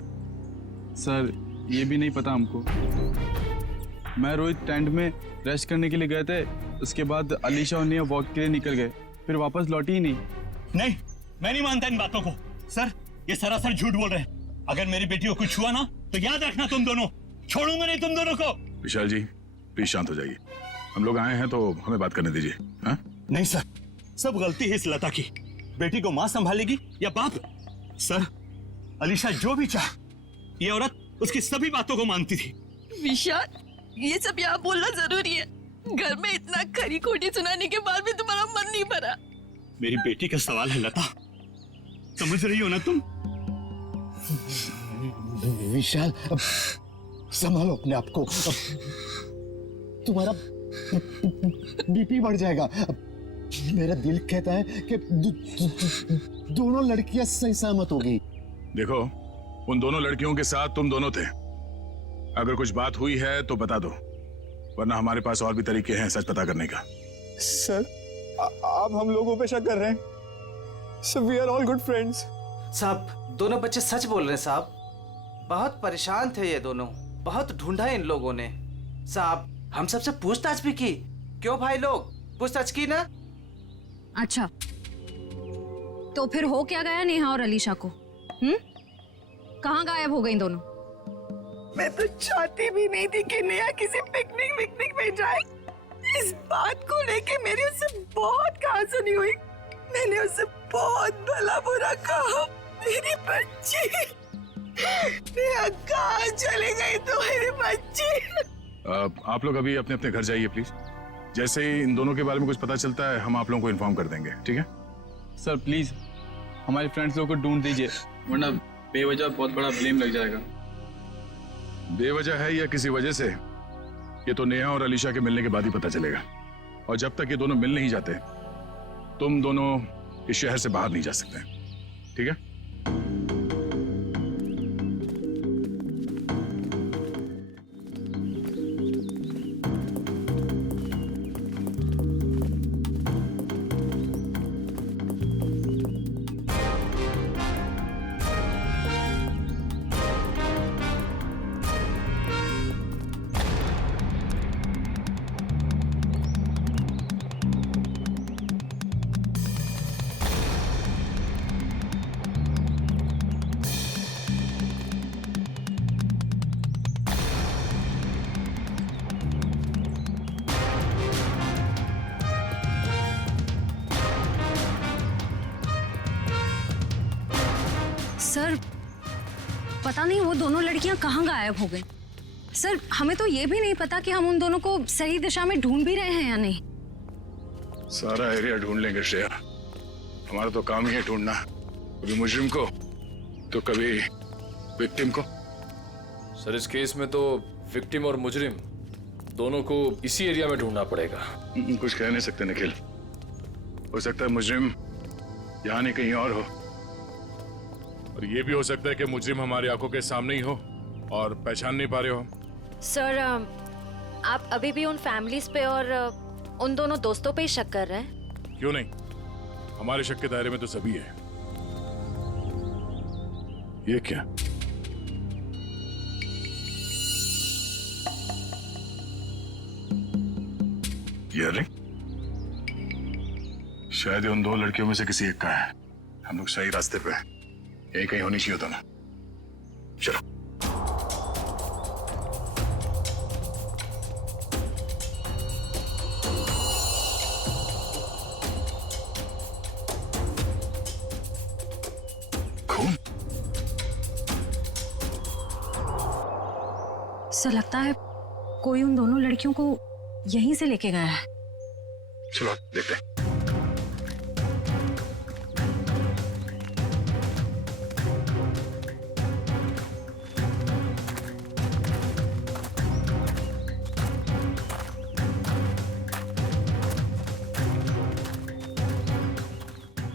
सर ये भी नहीं पता हमको। मैं रोहित टेंट में रेस्ट करने के लिए गए थे, उसके बाद अलीशा और नेहा वॉक के लिए निकल गए, फिर वापस लौटी ही नहीं। नहीं, मैं नहीं मानता इन बातों को। सर ये सरासर झूठ बोल रहे हैं। अगर मेरी बेटी को कुछ हुआ ना तो याद रखना तुम दोनों, छोड़ूंगा नहीं तुम दोनों को। विशाल जी प्लीज शांत हो जाइए, हम लोग आए हैं तो हमें बात करने दीजिए। हाँ? नहीं सर, सब गलती है इस लता की। बेटी को माँ संभालेगी या बाप? सर अलीशा जो भी चाहे, ये औरत उसकी सभी बातों को मानती थी। विशाल ये सब यहाँ बोलना जरूरी है? घर में इतना खरी खोटी सुनाने के बाद भी तुम्हारा मन नहीं भरा? मेरी बेटी का सवाल है लता, समझ रही हो ना तुम? विशाल अब संभालो अपने आप को, तुम्हारा बीपी बढ़ जाएगा। मेरा दिल कहता है कि दोनों लड़कियां सही सहमत हो गई। देखो उन दोनों लड़कियों के साथ तुम दोनों थे, अगर कुछ बात हुई है तो बता दो, वरना हमारे पास और भी तरीके हैं सच पता करने का। सर आप हम लोगों पे शक कर रहे हैं? Sir we are all good friends. साहब दोनों बच्चे सच बोल रहे हैं साहब, बहुत परेशान थे ये दोनों, बहुत ढूंढा इन लोगों ने। साहब हम सबसे पूछताछ भी की, क्यों भाई लोग पूछताछ की ना? अच्छा तो फिर हो क्या गया नेहा और अलीशा को? कहाँ गायब हो गई दोनों? मैं तो चाहती भी नहीं थी कि नेहा किसी पिकनिक में जाए। इस बात को लेके मेरी उससे बहुत कहासुनी हुई। मैंने उससे बहुत भला बुरा कहा। मेरी बच्ची नेहा कहाँ चली गई तो मेरी बच्ची? आप लोग अभी अपने अपने घर जाइए प्लीज। जैसे ही इन दोनों के बारे में कुछ पता चलता है हम आप लोगों को इन्फॉर्म कर देंगे, ठीक है? सर प्लीज हमारे फ्रेंड्स लोगों को ढूंढ दीजिए, वरना बेवजह बहुत बड़ा ब्लेम लग जाएगा। बेवजह है या किसी वजह से, ये तो नेहा और अलीशा के मिलने के बाद ही पता चलेगा। और जब तक ये दोनों मिल नहीं जाते तुम दोनों इस शहर से बाहर नहीं जा सकते, ठीक है? सर पता नहीं वो दोनों लड़कियां कहाँ गायब हो गई। सर हमें तो ये भी नहीं पता कि हम उन दोनों को सही दिशा में ढूंढ भी रहे हैं या नहीं। सारा एरिया ढूंढ लेंगे श्रेया, हमारा तो काम ही है ढूंढना, कभी मुजरिम को तो कभी विक्टिम को। सर इस केस में तो विक्टिम और मुजरिम दोनों को इसी एरिया में ढूंढना पड़ेगा। कुछ कह नहीं सकते निखिल, हो सकता है मुजरिम यहाँ नहीं कहीं और हो, और ये भी हो सकता है कि मुजरिम हमारी आंखों के सामने ही हो और पहचान नहीं पा रहे हो। सर आप अभी भी उन फैमिलीज पे और उन दोनों दोस्तों पे ही शक कर रहे हैं? क्यों नहीं, हमारे शक के दायरे में तो सभी है। ये क्या? ये रिंग शायद ये उन दो लड़कियों में से किसी एक का है। हम लोग सही रास्ते पे हैं। यही कहीं होनी चाहिए दोनों। चलो। सर लगता है कोई उन दोनों लड़कियों को यहीं से लेके गया है। चलो देखते हैं।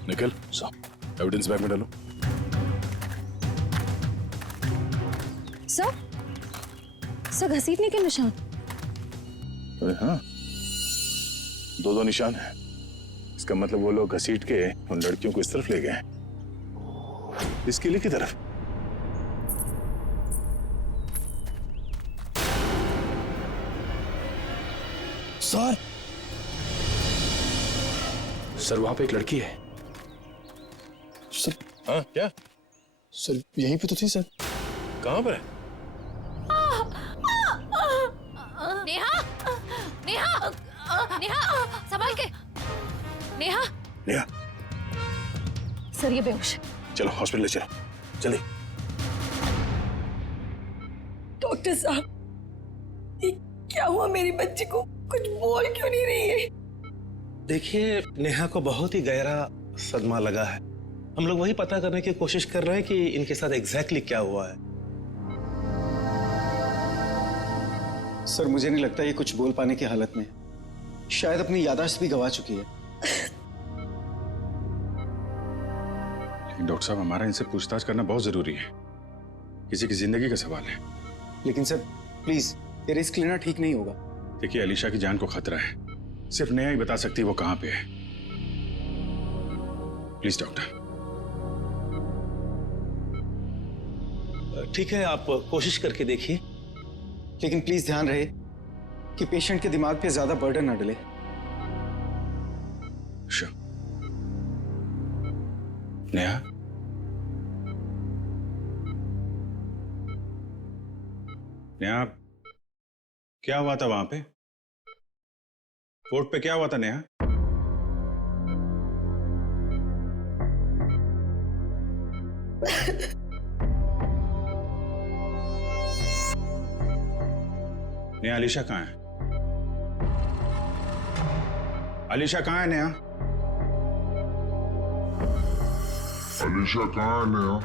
निकल एविडेंस बैग में डालो। सर घसीटने के निशान। अरे हाँ, दो निशान है। इसका मतलब वो लोग घसीट के उन लड़कियों को इस तरफ ले गए, इस किले की तरफ। सर वहां पे एक लड़की है। सर हाँ क्या? सर यहीं पे तो थी सर। कहां पर है? नेहा, नेहा, नेहा, संभाल के। नेहा, नेहा, सर ये बेहोश। चलो हॉस्पिटल ले चलो, जल्दी। डॉक्टर साहब, ये क्या हुआ मेरी बच्ची को? कुछ बोल क्यों नहीं रही है? देखिए, नेहा को बहुत ही गहरा सदमा लगा है। हम लोग वही पता करने की कोशिश कर रहे हैं कि इनके साथ एग्जैक्टली क्या हुआ है। सर मुझे नहीं लगता ये कुछ बोल पाने की हालत में है। शायद अपनी याददाश्त भी गंवा चुकी है। लेकिन डॉक्टर साहब, हमारा इनसे पूछताछ करना बहुत जरूरी है। किसी की जिंदगी का सवाल है। लेकिन सर प्लीज, ये रिस्क लेना ठीक नहीं होगा। देखिए, अलीशा की जान को खतरा है। सिर्फ नेहा ही बता सकती है वो कहां पे है। Please doctor. ठीक है, आप कोशिश करके देखिए, लेकिन प्लीज ध्यान रहे कि पेशेंट के दिमाग पे ज्यादा बर्डन ना डले। नेहा, नेहा, क्या हुआ था वहां पे? कोर्ट पे क्या हुआ था नेहा? नेहा, अलीशा कहाँ है? अलीशा कहाँ है नेहा? अलीशा कहाँ है नेहा?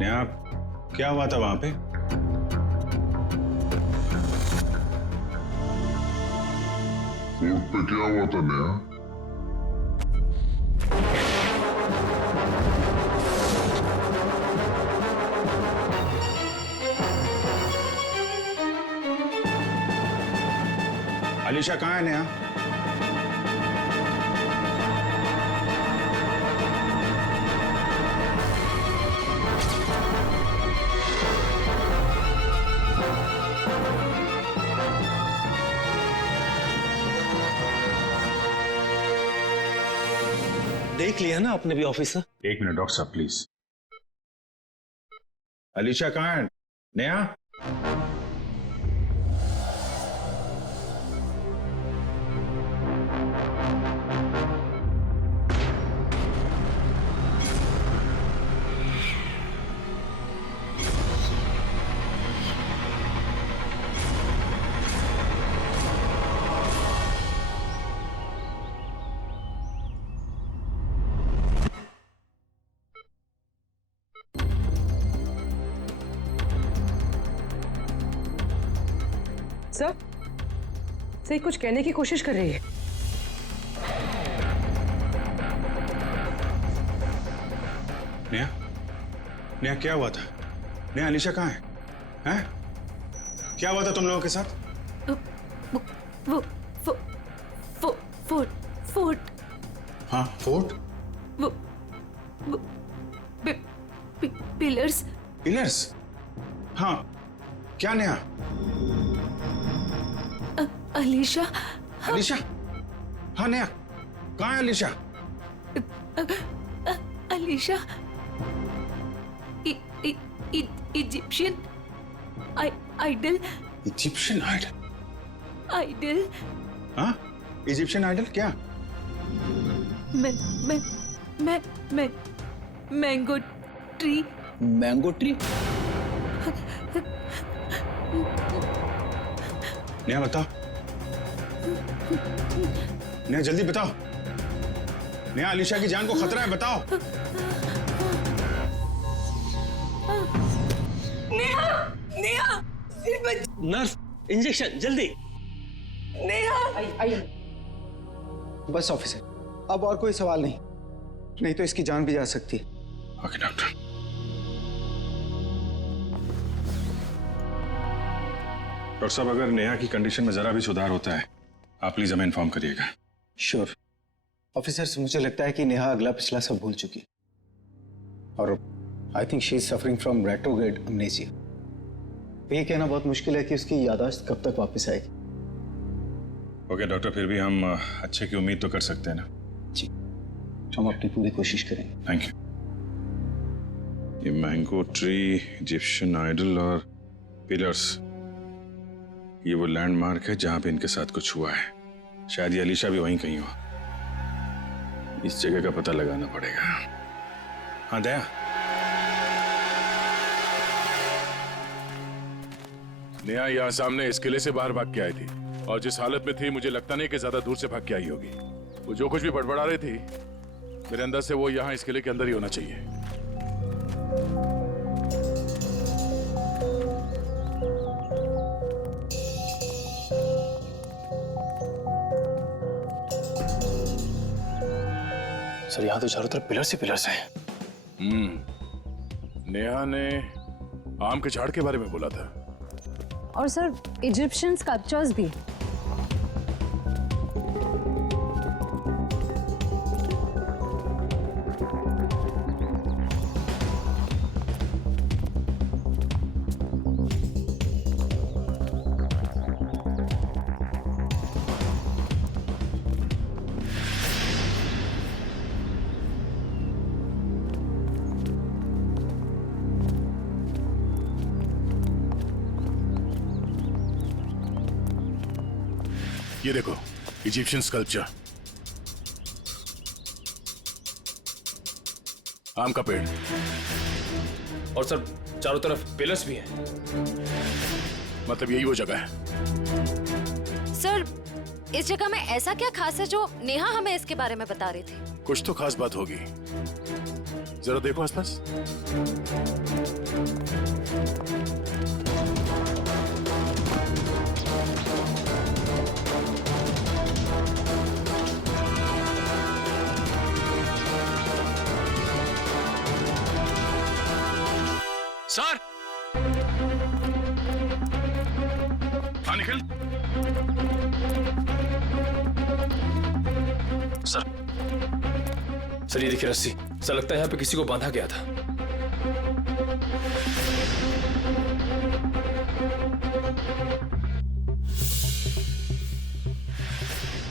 नेहा, क्या हुआ था वहां पे? कोर्ट पे क्या हुआ था नेहा? अलीशा कहाँ है नेहा? देख लिया ना आपने भी ऑफिसर? एक मिनट डॉक्टर साहब प्लीज। अलीशा कहाँ है नेहा? सर, सही कुछ कहने की कोशिश कर रही है। नेहा, नेहा क्या हुआ था? नेहा, अलीशा कहाँ है? हैं? क्या हुआ था तुम लोगों के साथ? फोर्ट हाँ, फोर्ट? पिलर्स। पिलर्स? हाँ, क्या नेहा? अलीशा। अलीशा? हाँ नेहा, कहाँ है Alisha? Alisha Egyptian idol. Egyptian idol? Idol. हाँ, इजिप्शियन आइडल क्या? Mango tree. Mango tree? Neha बताओ, नेहा जल्दी बताओ। नेहा, अलीशा की जान को खतरा है, बताओ। नेहा, नेहा, नर्स, इंजेक्शन जल्दी। नेहा। बस ऑफिसर, अब और कोई सवाल नहीं, नहीं तो इसकी जान भी जा सकती है। Okay doctor. डॉक्टर साहब, अगर नेहा की कंडीशन में जरा भी सुधार होता है, आप प्लीज हमें इन्फॉर्म करिएगा। श्योर ऑफिसर्स, मुझे लगता है कि नेहा अगला पिछला सब भूल चुकी है और I think she is suffering from retrograde amnesia. ये कहना बहुत मुश्किल है कि उसकी याददाश्त कब तक वापस आएगी। ओके डॉक्टर, फिर भी हम अच्छे की उम्मीद तो कर सकते हैं ना? जी, हम अपनी पूरी कोशिश करेंगे। Thank you. ये मैंगो ट्री, इजिप्शियन आइडल और पिलर्स, ये वो लैंडमार्क है जहां पे इनके साथ कुछ हुआ है। शायद ये अलीशा भी वहीं कहीं हो। इस जगह का पता लगाना पड़ेगा। हाँ दया, नेहा यहाँ सामने इस किले से बाहर भाग के आई थी और जिस हालत में थी मुझे लगता नहीं कि ज्यादा दूर से भाग के आई होगी। वो जो कुछ भी बड़बड़ा रही थी, मेरे अंदर से वो यहाँ इस किले के अंदर ही होना चाहिए। सर, यहाँ तो चारों तरफ पिलर्स ही पिलर्स हैं। नेहा ने आम के झाड़ के बारे में बोला था। और सर, इजिप्शियन स्कल्पचर्स भी। ये देखो, इजिप्शियन स्कल्पचर, आम का पेड़, और सर चारों तरफ पिलर्स भी हैं। मतलब यही वो जगह है। सर, इस जगह में ऐसा क्या खास है जो नेहा हमें इसके बारे में बता रही थी? कुछ तो खास बात होगी, जरा देखो आसपास। सर, हाँ निखिल। सर ये देखिए रस्सी, सर लगता है यहाँ पे किसी को बांधा गया था।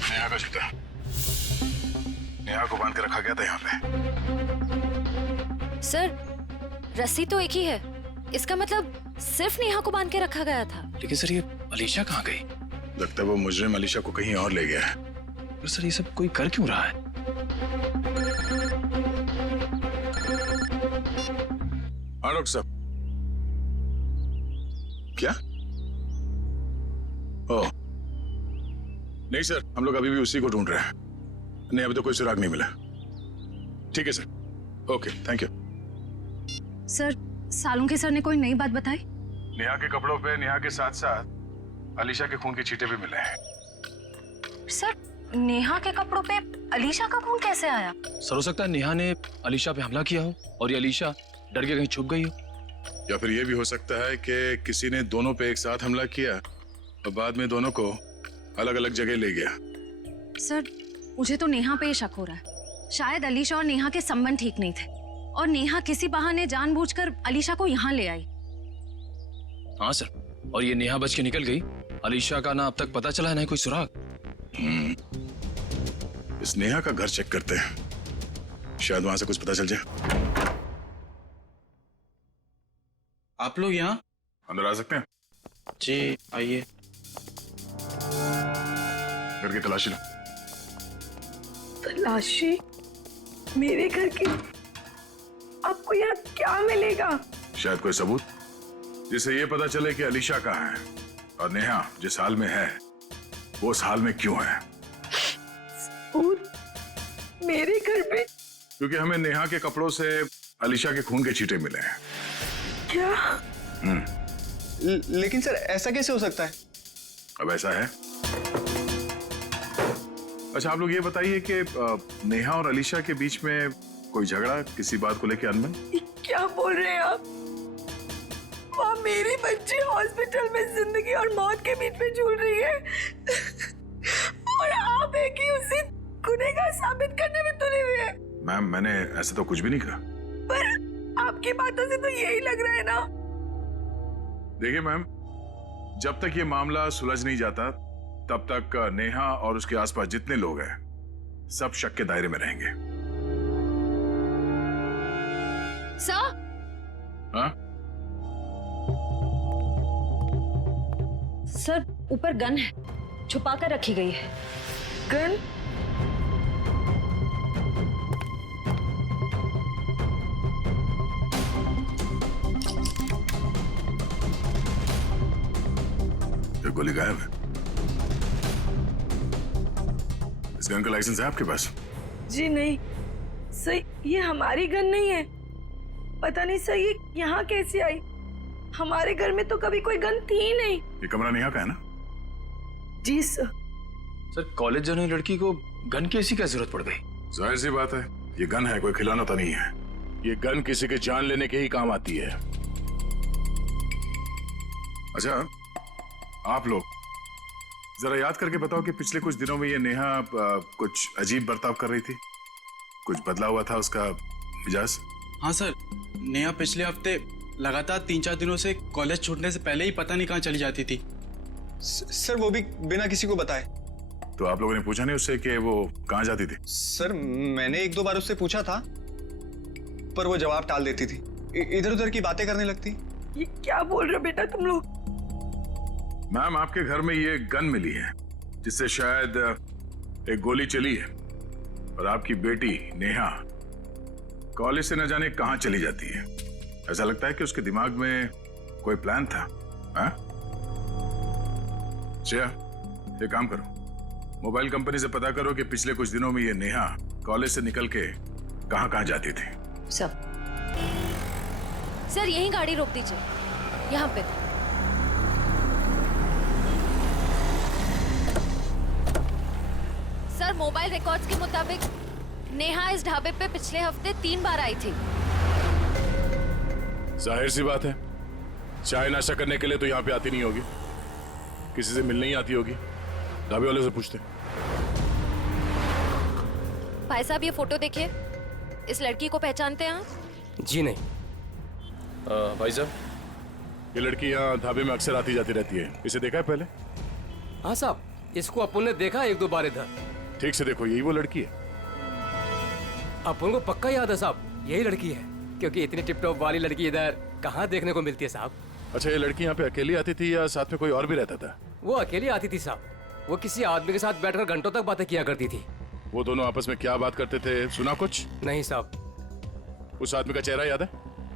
नेहा का जूता, नेहा को बांध के रखा गया था यहाँ पे। सर, रस्सी तो एक ही है, इसका मतलब सिर्फ नेहा को बांध के रखा गया था। लेकिन सर ये अलीशा कहाँ गई? लगता है वो मुजरिम अलीशा को कहीं और ले गया है। पर सर ये सब कोई कर क्यों रहा है? हाँ डॉक्टर साहब। क्या? ओह नहीं सर, हम लोग अभी भी उसी को ढूंढ रहे हैं। नहीं, अभी तो कोई सुराग नहीं मिला। ठीक है sir, okay thank you. Sir, Salunke sir ने कोई नई बात बताई? नेहा के कपड़ों पे नेहा के साथ साथ अलीशा के खून के छींटे भी मिले हैं। सर, नेहा के कपड़ों पे अलीशा का खून कैसे आया? सर हो सकता है नेहा ने अलीशा पे हमला किया हो और ये अलीशा डर के कहीं छुप गई हो। या फिर यह भी हो सकता है कि किसी ने दोनों पे एक साथ हमला किया और बाद में दोनों को अलग अलग जगह ले गया। सर मुझे तो नेहा पे शक हो रहा है। शायद अलीशा और नेहा के संबंध ठीक नहीं थे और नेहा किसी बहाने जानबूझकर अलीशा को यहाँ ले आई। हाँ सर, और ये नेहा बच के निकल गई। अलीशा का ना अब तक पता चला ना कोई सुराग। इस नेहा का घर चेक करते हैं, शायद वहां से कुछ पता चल जाए। आप लोग यहाँ अंदर आ सकते हैं? जी आइए। घर की तलाशी लो। तलाशी? मेरे घर की? आपको यहाँ क्या मिलेगा? शायद कोई सबूत जिससे ये पता चले कि अलीशा कहाँ है और नेहा जिस हाल में है वो उस हाल में क्यों है। सबूत? मेरे घर पे? क्योंकि हमें नेहा के कपड़ों से अलीशा के खून के छींटे मिले हैं। क्या? लेकिन सर ऐसा कैसे हो सकता है? अब ऐसा है। अच्छा आप लोग ये बताइए कि नेहा और अलीशा के बीच में कोई झगड़ा किसी बात को लेकर अनबन? क्या बोल रहे हैं आप? वहाँ मेरी बच्ची हॉस्पिटल में जिंदगी और मौत के बीच में झूल रही है और आप एक ही उसे गुनहगार साबित करने में तुले हुए हैं। मैम मैंने ऐसा तो कुछ भी नहीं कहा। पर आपकी बातों से तो यही लग रहा है ना। देखिए मैम, जब तक ये मामला सुलझ नहीं जाता तब तक नेहा और उसके आसपास जितने लोग हैं सब शक के दायरे में रहेंगे। सर? हाँ? सर ऊपर गन है, छुपा कर रखी गई है। गन? ये गोली गायब है। इस गन का लाइसेंस है आपके पास? जी नहीं सर, ये हमारी गन नहीं है। पता नहीं सर ये यहाँ कैसे आई। हमारे घर में तो कभी कोई गन थी ही नहीं। ये कमरा नेहा का है ना? जी सर। सर कॉलेज जाने वाली लड़की को गन की ऐसी क्या जरूरत पड़ गई? जाहिर सी बात है, ये गन है, कोई खिलौना तो नहीं है। ये गन किसी के जान लेने के ही काम आती है। अच्छा आप लोग जरा याद करके बताओ कि पिछले कुछ दिनों में ये नेहा कुछ अजीब बर्ताव कर रही थी, कुछ बदला हुआ था उसका मिजाज? हाँ सर, नेहा पिछले हफ्ते लगातार 3-4 दिनों से कॉलेज छूटने से पहले ही पता नहीं कहाँ चली जाती थी। सर वो भी बिना किसी को बताए। तो आप लोगों ने पूछा नहीं उससे कि वो कहाँ जाती थी? सर मैंने 1-2 बार उससे पूछा था पर वो जवाब टाल देती थी, इधर उधर की बातें करने लगती। ये क्या बोल रहे हो बेटा तुम लोग? मैम आपके घर में ये गन मिली है जिससे शायद एक गोली चली है और आपकी बेटी नेहा कॉलेज से न जाने कहां चली जाती है। ऐसा लगता है कि उसके दिमाग में कोई प्लान था। श्रेया ये काम करो, मोबाइल कंपनी से पता करो कि पिछले कुछ दिनों में ये नेहा कॉलेज से निकल के कहां कहां जाती थी। सर यहीं गाड़ी रोक दीजिए, यहाँ पे। सर मोबाइल रिकॉर्ड्स के मुताबिक नेहा इस ढाबे पे पिछले हफ्ते 3 बार आई थी। जाहिर सी बात है, चाय नाश्ता करने के लिए तो यहाँ पे आती नहीं होगी, किसी से मिलने ही आती होगी। ढाबे वाले से पूछते। भाई साहब ये फोटो देखिए, इस लड़की को पहचानते हैं आप? जी नहीं। भाई साहब ये लड़की यहाँ ढाबे में अक्सर आती जाती रहती है, इसे देखा है पहले? हाँ साहब, इसको अपन ने देखा 1-2 बार इधर। ठीक से देखो, यही वो लड़की है। अपन को पक्का याद है साहब, यही लड़की है, क्योंकि इतनी टिप टॉप वाली लड़की इधर कहाँ देखने को मिलती है साहब। अच्छा ये लड़की यहाँ पे अकेली आती थी या साथ में कोई और भी रहता था? वो अकेली आती थी साहब, वो किसी आदमी के साथ बैठकर घंटों तक बातें किया करती थी। वो दोनों आपस में क्या बात करते थे, सुना कुछ? नहीं साहब। उस आदमी का चेहरा याद है?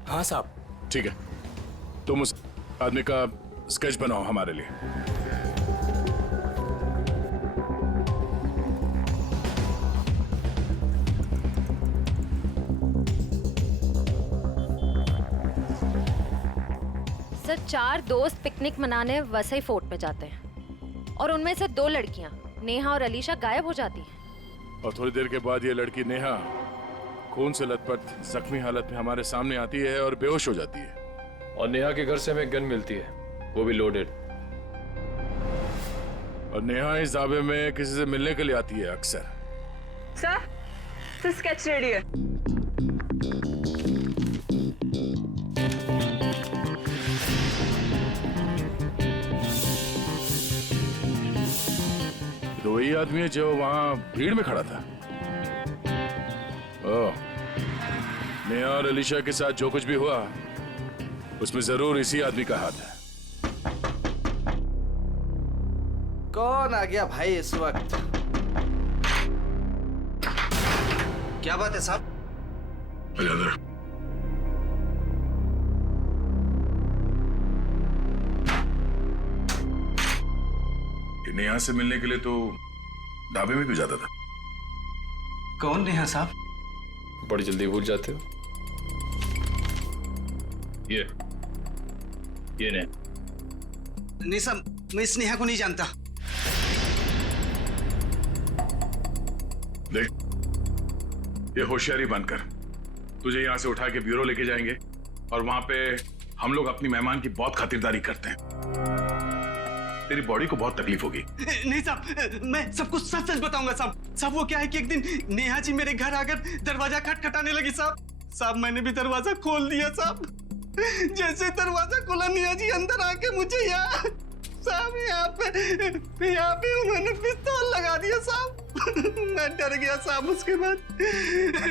हाँ साहब। ठीक है, तुम उस आदमी का स्केच बनाओ हमारे लिए। सर 4 दोस्त पिकनिक मनाने वसई फोर्ट में जाते हैं और उनमें से 2 लड़कियां नेहा और अलीशा गायब हो जाती हैं। और थोड़ी देर के बाद ये लड़की नेहा खून से लथपथ जख्मी हालत में हमारे सामने आती है और बेहोश हो जाती है। और नेहा के घर से हमें गन मिलती है, वो भी लोडेड। और नेहा इस ढाबे में किसी से मिलने के लिए आती है अक्सर। सर स्केच रेडी है। तो वही आदमी है जो वहां भीड़ में खड़ा था। ओह, नेहा और अलीशा के साथ जो कुछ भी हुआ उसमें जरूर इसी आदमी का हाथ है। कौन आ गया भाई इस वक्त? क्या बात है साहब? नेहा से मिलने के लिए तो ढाबे में क्यों जाता था? कौन नेहा साहब? बड़ी जल्दी भूल जाते हो। ये नेहा। नहीं साहब, मैं इस नेहा को नहीं जानता। देख, ये होशियारी बनकर तुझे यहां से उठा के ब्यूरो लेके जाएंगे और वहां पे हम लोग अपनी मेहमान की बहुत खातिरदारी करते हैं। तेरी बॉडी को बहुत तकलीफ होगी। नहीं साहब, मैं सब कुछ सच सच बताऊंगा साहब। साहब वो क्या है कि एक दिन नेहा जी मेरे घर आकर दरवाजा खटखटाने लगी साहब। मैंने भी दरवाजा खोल दिया साहब। जैसे दरवाजा खोला नेहा जी अंदर आके मुझे यहाँ पे उन्होंने पिस्तौल लगा दिया साहब। मैं डर गया साहब। उसके बाद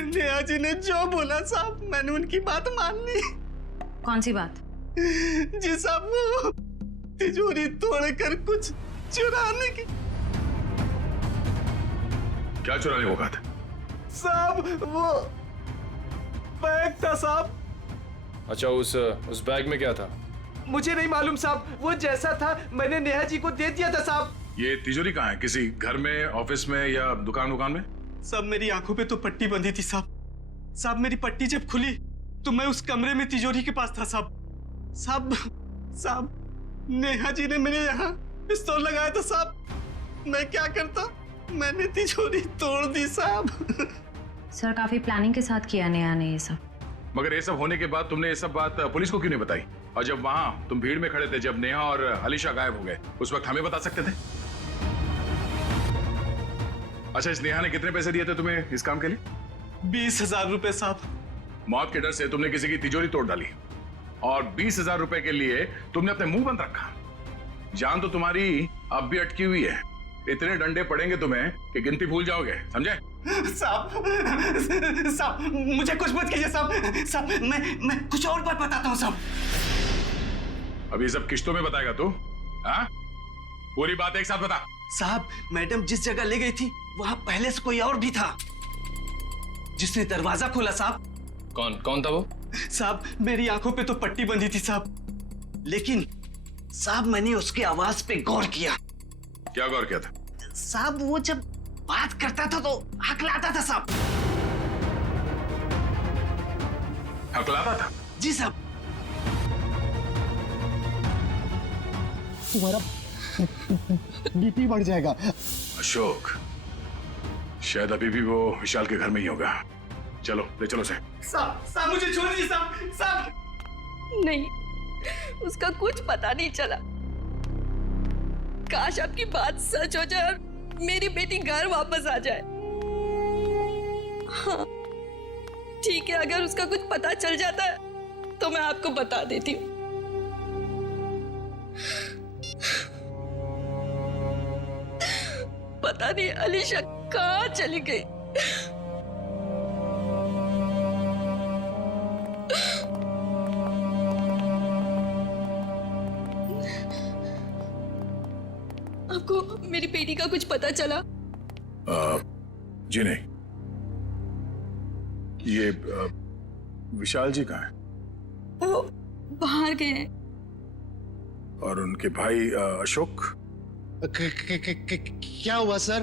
नेहा जी ने जो बोला साहब, मैंने उनकी बात मान ली। कौन सी बात? जी साहब, वो तिजोरी तोड़कर कुछ चुराने की। क्या चुराने को कहा था? साहब वो बैग था साहब। अच्छा, उस बैग में क्या था? मुझे नहीं मालूम साहब, वो जैसा था मैंने नेहा जी को दे दिया था साहब। ये तिजोरी कहाँ है? किसी घर में, ऑफिस में या दुकान में? सब मेरी आंखों पे तो पट्टी बंधी थी साहब। मेरी पट्टी जब खुली तो मैं उस कमरे में तिजोरी के पास था साहब। नेहा जी ने मेरे यहाँ पिस्तौल लगाया था साहब। मैं क्या करता, मैंने तिजोरी तोड़ दी साहब। सर, काफी प्लानिंग के साथ किया नेहा ने ये सब। मगर ये सब होने के बाद तुमने ये सब बात पुलिस को क्यों नहीं बताई? और जब वहां तुम भीड़ में खड़े थे, जब नेहा और अलीशा गायब हो गए, उस वक्त हमें बता सकते थे। अच्छा, इस नेहा ने कितने पैसे दिए थे तुम्हें इस काम के लिए? 20,000 रुपए साहब। मौत के डर से तुमने किसी की तिजोरी तोड़ डाली और 20,000 रुपए के लिए तुमने अपने मुंह बंद रखा। जान तो तुम्हारी अब भी अटकी हुई है। इतने डंडे पड़ेंगे तुम्हें कि गिनती भूल जाओगे, समझे? साहब मुझे कुछ मत कीजिए साहब। मैं कुछ और बात बताता हूँ साहब। अब ये सब किश्तों में बताएगा तू? हाँ? पूरी बात एक साथ बता। साहब, मैडम जिस जगह ले गई थी वहां पहले से कोई और भी था जिसने दरवाजा खोला साहब। कौन था वो? साहब मेरी आंखों पे तो पट्टी बंधी थी साहब, लेकिन साहब मैंने उसकी आवाज पे गौर किया। क्या गौर किया था? साहब वो जब बात करता था तो हकलाता था साहब। हकलाता था? जी साहब। तुम्हारा बीपी बढ़ जाएगा। अशोक, शायद अभी भी वो विशाल के घर में ही होगा। चलो ले चलो से। साहब मुझे छोड़ दीजिए साहब। नहीं, उसका कुछ पता नहीं चला। काश आपकी बात सच हो जाए और मेरी बेटी घर वापस आ जाए। हाँ ठीक है, अगर उसका कुछ पता चल जाता है तो मैं आपको बता देती हूँ। पता नहीं अलीशा कहाँ चली गई। आपको मेरी बेटी का कुछ पता चला? जी नहीं। ये विशाल जी कहाँ हैं? वो बाहर गए हैं। और उनके भाई अशोक? क्या हुआ सर?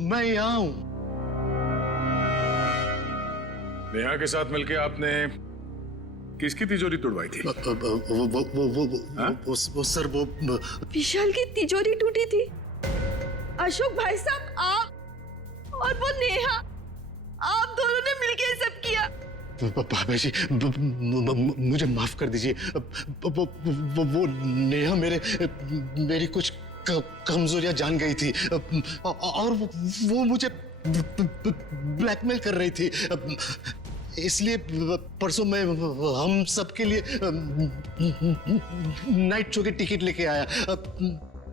मैं यहाँ हूँ। नेहा के साथ मिलके आपने किसकी तिजोरी तोड़वाई थी? वो सर वो विशाल की तिजोरी टूटी थी। अशोक भाई साहब, आप और वो नेहा, आप दोनों ने मिलके ये सब किया। भाभी जी मुझे माफ कर दीजिए। वो नेहा मेरी कुछ कमजोरियां जान गई थी और वो मुझे ब्लैकमेल कर रही थी, इसलिए परसों मैं हम सबके लिए नाइट शो की टिकट लेके आया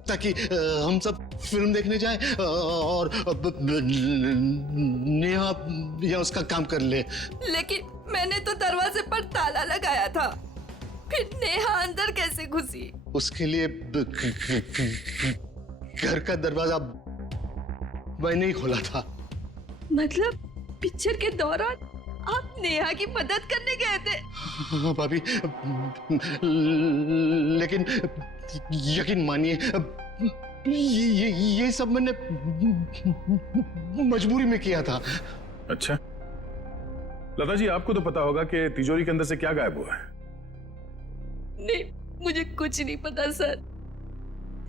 ताकि हम सब फिल्म देखने जाएं और नेहा या उसका काम कर ले। लेकिन मैंने तो दरवाजे पर ताला लगाया था, फिर नेहा अंदर कैसे घुसी? उसके लिए घर का दरवाजा मैंने ही खोला था। मतलब पिक्चर के दौरान आप नेहा की मदद करने गए थे? हाँ भाभी, लेकिन यकीन मानिए ये सब मैंने मजबूरी में किया था। अच्छा लता जी, आपको तो पता होगा कि तिजोरी के अंदर से क्या गायब हुआ है? नहीं, मुझे कुछ नहीं पता सर।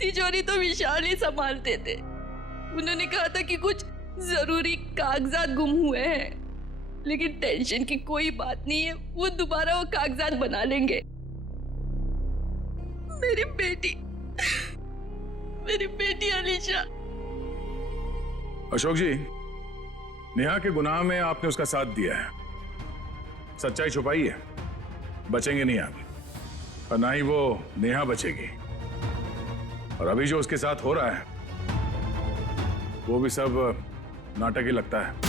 तिजोरी तो विशाल ही संभालते थे। उन्होंने कहा था कि कुछ जरूरी कागजात गुम हुए हैं, लेकिन टेंशन की कोई बात नहीं है, वो दोबारा वो कागजात बना लेंगे। मेरी बेटी अलीशा। अशोक जी, नेहा के गुनाह में आपने उसका साथ दिया है, सच्चाई छुपाई है, बचेंगे नहीं आप, और ना ही वो नेहा बचेगी। और अभी जो उसके साथ हो रहा है वो भी सब नाटक ही लगता है।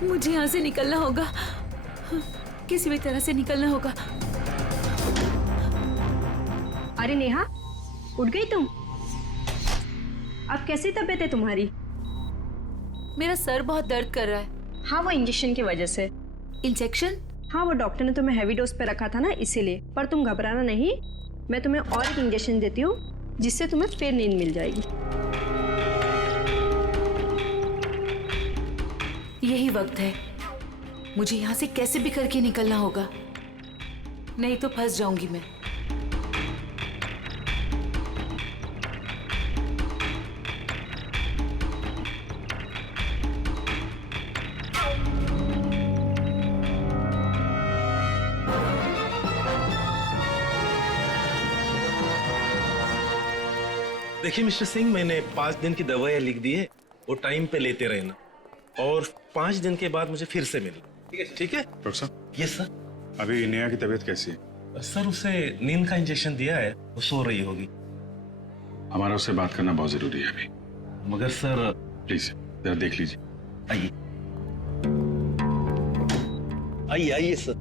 मुझे यहाँ से निकलना होगा, किसी भी तरह से निकलना होगा। अरे नेहा, उठ गई तुम? अब कैसी तबीयत है तुम्हारी? मेरा सर बहुत दर्द कर रहा है। हाँ, वो इंजेक्शन की वजह से। इंजेक्शन? हाँ, वो डॉक्टर ने तुम्हें हैवी डोज पे रखा था ना, इसीलिए। पर तुम घबराना नहीं, मैं तुम्हें और एक इंजेक्शन देती हूँ जिससे तुम्हें फिर नींद मिल जाएगी। यही वक्त है, मुझे यहाँ से कैसे भी करके निकलना होगा, नहीं तो फंस जाऊंगी मैं। देखिए मिस्टर सिंह, मैंने 5 दिन की दवाइयाँ लिख दी है, वो टाइम पे लेते रहना, और 5 दिन के बाद मुझे फिर से मिलना। ठीक है डॉक्टर साहब? Yes sir. अभी नेहा की तबीयत कैसी है? सर, उसे नींद का इंजेक्शन दिया है, वो सो रही होगी। हमारा उससे बात करना बहुत जरूरी है अभी। मगर सर प्लीज जरा देख लीजिए। आइए आइए आइए सर।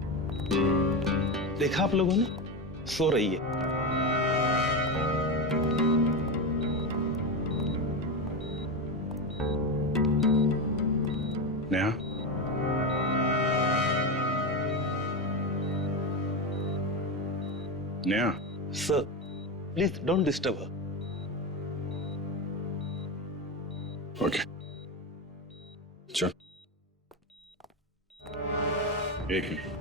देखा आप लोगों ने, सो रही है। Neha, Neha. Sir please don't disturb her. Okay, चल। एक मिनट।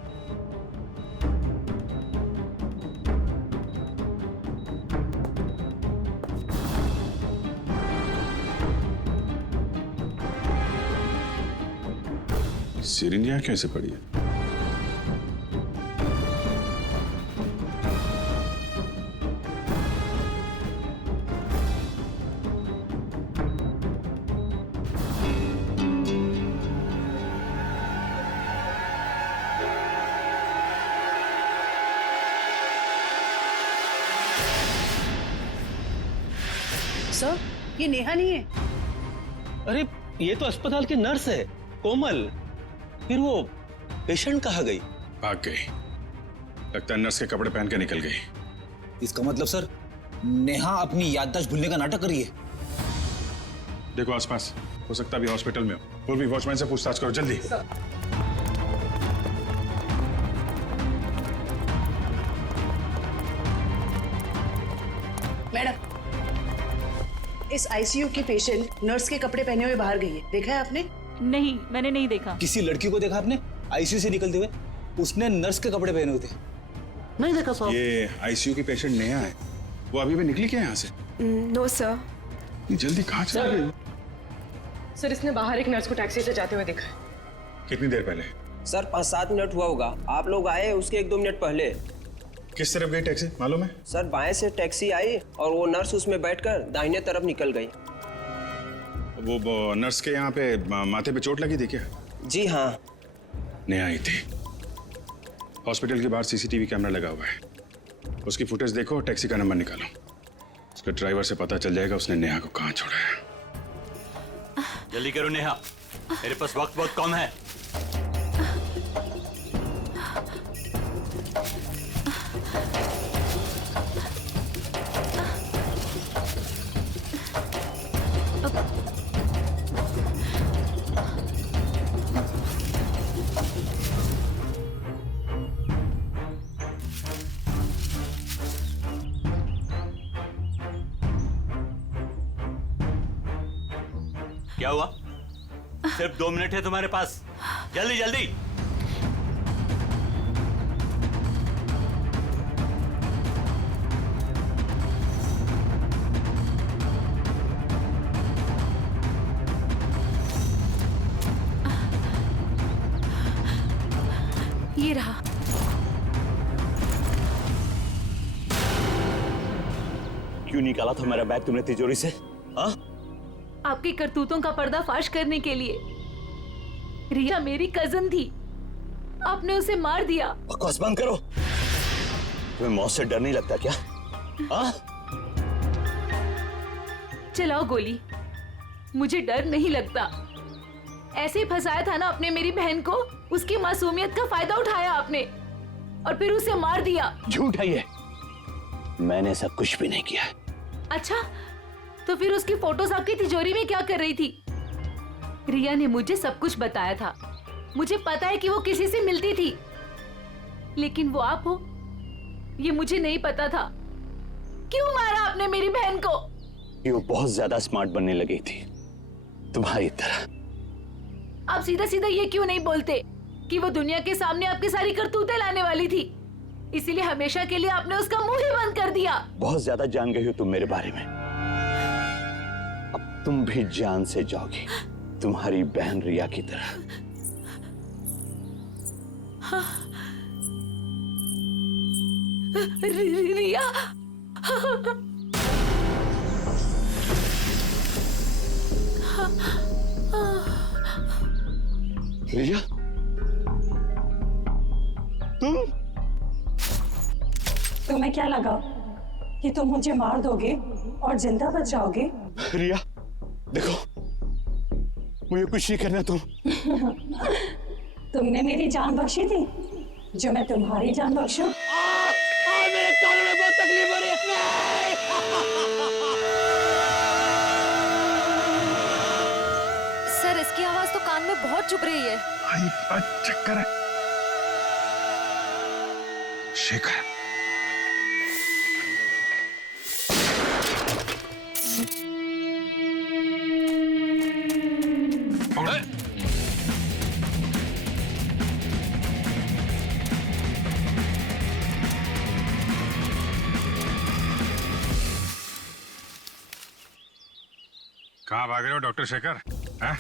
सिरिंज यहाँ कैसे पड़ी है? सर, ये नेहा नहीं है। अरे ये तो अस्पताल की नर्स है, कोमल। फिर वो पेशेंट कहाँ गई? भाग गई। लगता है नर्स के कपड़े पहन के निकल गई। इसका मतलब सर नेहा अपनी याददाश्त भूलने का नाटक कर रही है। देखो आसपास, हो सकता है अभी हॉस्पिटल में हो। पूर्वी वॉचमैन से पूछताछ करो जल्दी। मैडम, इस आईसीयू की पेशेंट नर्स के कपड़े पहने हुए बाहर गई है, देखा है आपने? नहीं, मैंने नहीं देखा। किसी लड़की को देखा आपने आईसीयू से निकलते हुए? उसने नर्स के कपड़े पहने हुए थे। नहीं देखा साहब। ये आईसीयू की पेशेंट नेहा है, वो अभी भी निकली क्या यहाँ से? No sir. जल्दी कहाँ चल गई? सर इसने बाहर एक नर्स को टैक्सी से जाते हुए देखा है। कितनी देर पहले? सर 5-7 मिनट हुआ होगा। आप लोग आए उसके 1-2 मिनट पहले। किस तरफ गई टैक्सी मालूम है? सर बाएं से टैक्सी आई और वो नर्स उसमें बैठकर दाहिने तरफ निकल गई। वो नर्स के यहाँ पे माथे पे चोट लगी थी क्या? जी हाँ। नेहा आई थी। हॉस्पिटल के बाहर सीसीटीवी कैमरा लगा हुआ है, उसकी फुटेज देखो, टैक्सी का नंबर निकालो। उसके ड्राइवर से पता चल जाएगा उसने नेहा को कहाँ छोड़ा है। जल्दी करो नेहा, मेरे पास वक्त बहुत कम है। क्या हुआ? सिर्फ 2 मिनट है तुम्हारे पास, जल्दी जल्दी। ये रहा। क्यों निकाला था मेरा बैग तुमने तिजोरी से? हाँ? आपकी करतूतों का पर्दाफाश करने के लिए। रिया मेरी कजन थी, आपने उसे मार दिया। बकवास बंद करो। तुम्हें मौत से डर नहीं लगता क्या? हाँ? चलाओ गोली, मुझे डर नहीं लगता। ऐसे ही फंसाया था ना आपने मेरी बहन को, उसकी मासूमियत का फायदा उठाया आपने और फिर उसे मार दिया। झूठ है ये, मैंने सब कुछ भी नहीं किया। अच्छा, तो फिर उसकी फोटोज आपकी तिजोरी में क्या कर रही थी? रिया ने मुझे सब कुछ बताया था। मुझे पता है कि वो किसी से मिलती थी, लेकिन वो आप हो ये मुझे नहीं पता था। क्यों मारा आपने मेरी बहन को? ये वो बहुत ज्यादा स्मार्ट बनने लगी थी तुम्हारी तरह। आप सीधा सीधा ये क्यों नहीं बोलते कि वो दुनिया के सामने आपकी सारी करतूतें लाने वाली थी, इसीलिए हमेशा के लिए आपने उसका मुंह ही बंद कर दिया। बहुत ज्यादा जान गई हो तुम मेरे बारे में, अब तुम भी जान से जाओगी तुम्हारी बहन रिया की तरह। हाँ। रिया रिया तुम्हें क्या लगा कि तुम मुझे मार दोगे और जिंदा बच जाओगे? रिया देखो, मुझे कुछ नहीं करना। तुमने मेरी जान बख्शी थी, जो मैं तुम्हारी जान बख्शूं? मेरे कानों में बहुत तकलीफ हो रही है। सर इसकी आवाज तो कान में बहुत चुभ रही है। चक्कर है। शेखर कहाँ भाग रहे हो डॉक्टर शेखर? हैं?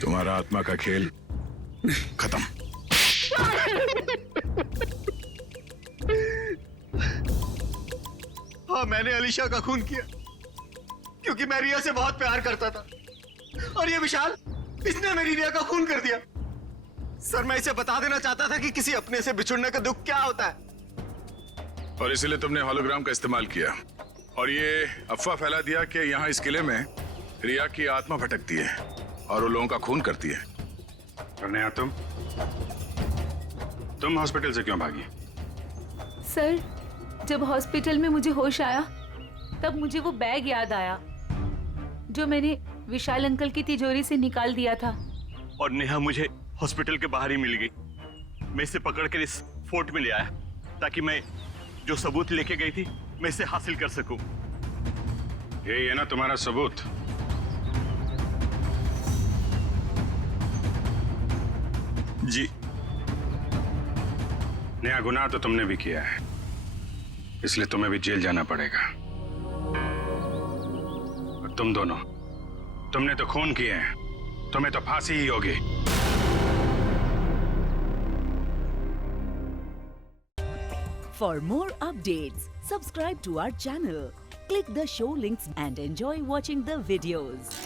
तुम्हारा आत्मा का खेल खत्म। हाँ, मैंने अलीशा का खून किया क्योंकि मैं रिया से बहुत प्यार करता था, और ये विशाल इसने मेरी रिया का खून कर दिया। सर मैं इसे बता देना चाहता था कि किसी अपने से बिछुड़ने का दुख क्या होता है, और इसीलिए तुमने होलोग्राम का इस्तेमाल किया और ये अफवाह फैला दिया कि यहाँ इस किले में रिया की आत्मा भटकती है और वो लोगों का खून करती है। और नेहा तुम हॉस्पिटल से क्यों भागी? सर, जब हॉस्पिटल में मुझे होश आया तब मुझे वो बैग याद आया जो मैंने विशाल अंकल की तिजोरी से निकाल दिया था। और नेहा मुझे हॉस्पिटल के बाहर ही मिल गई। मैं इसे पकड़कर इस फोर्ट में ले आया ताकि मैं जो सबूत लेके गई थी मैं इसे हासिल कर सकूं। यही है ना तुम्हारा सबूत? जी। नया गुनाह तो तुमने भी किया है, इसलिए तुम्हें भी जेल जाना पड़ेगा। और तुम दोनों, तुमने तो खून किए हैं, तुम्हें तो फांसी ही होगी। For more updates, subscribe to our channel, click the show links and enjoy watching the videos.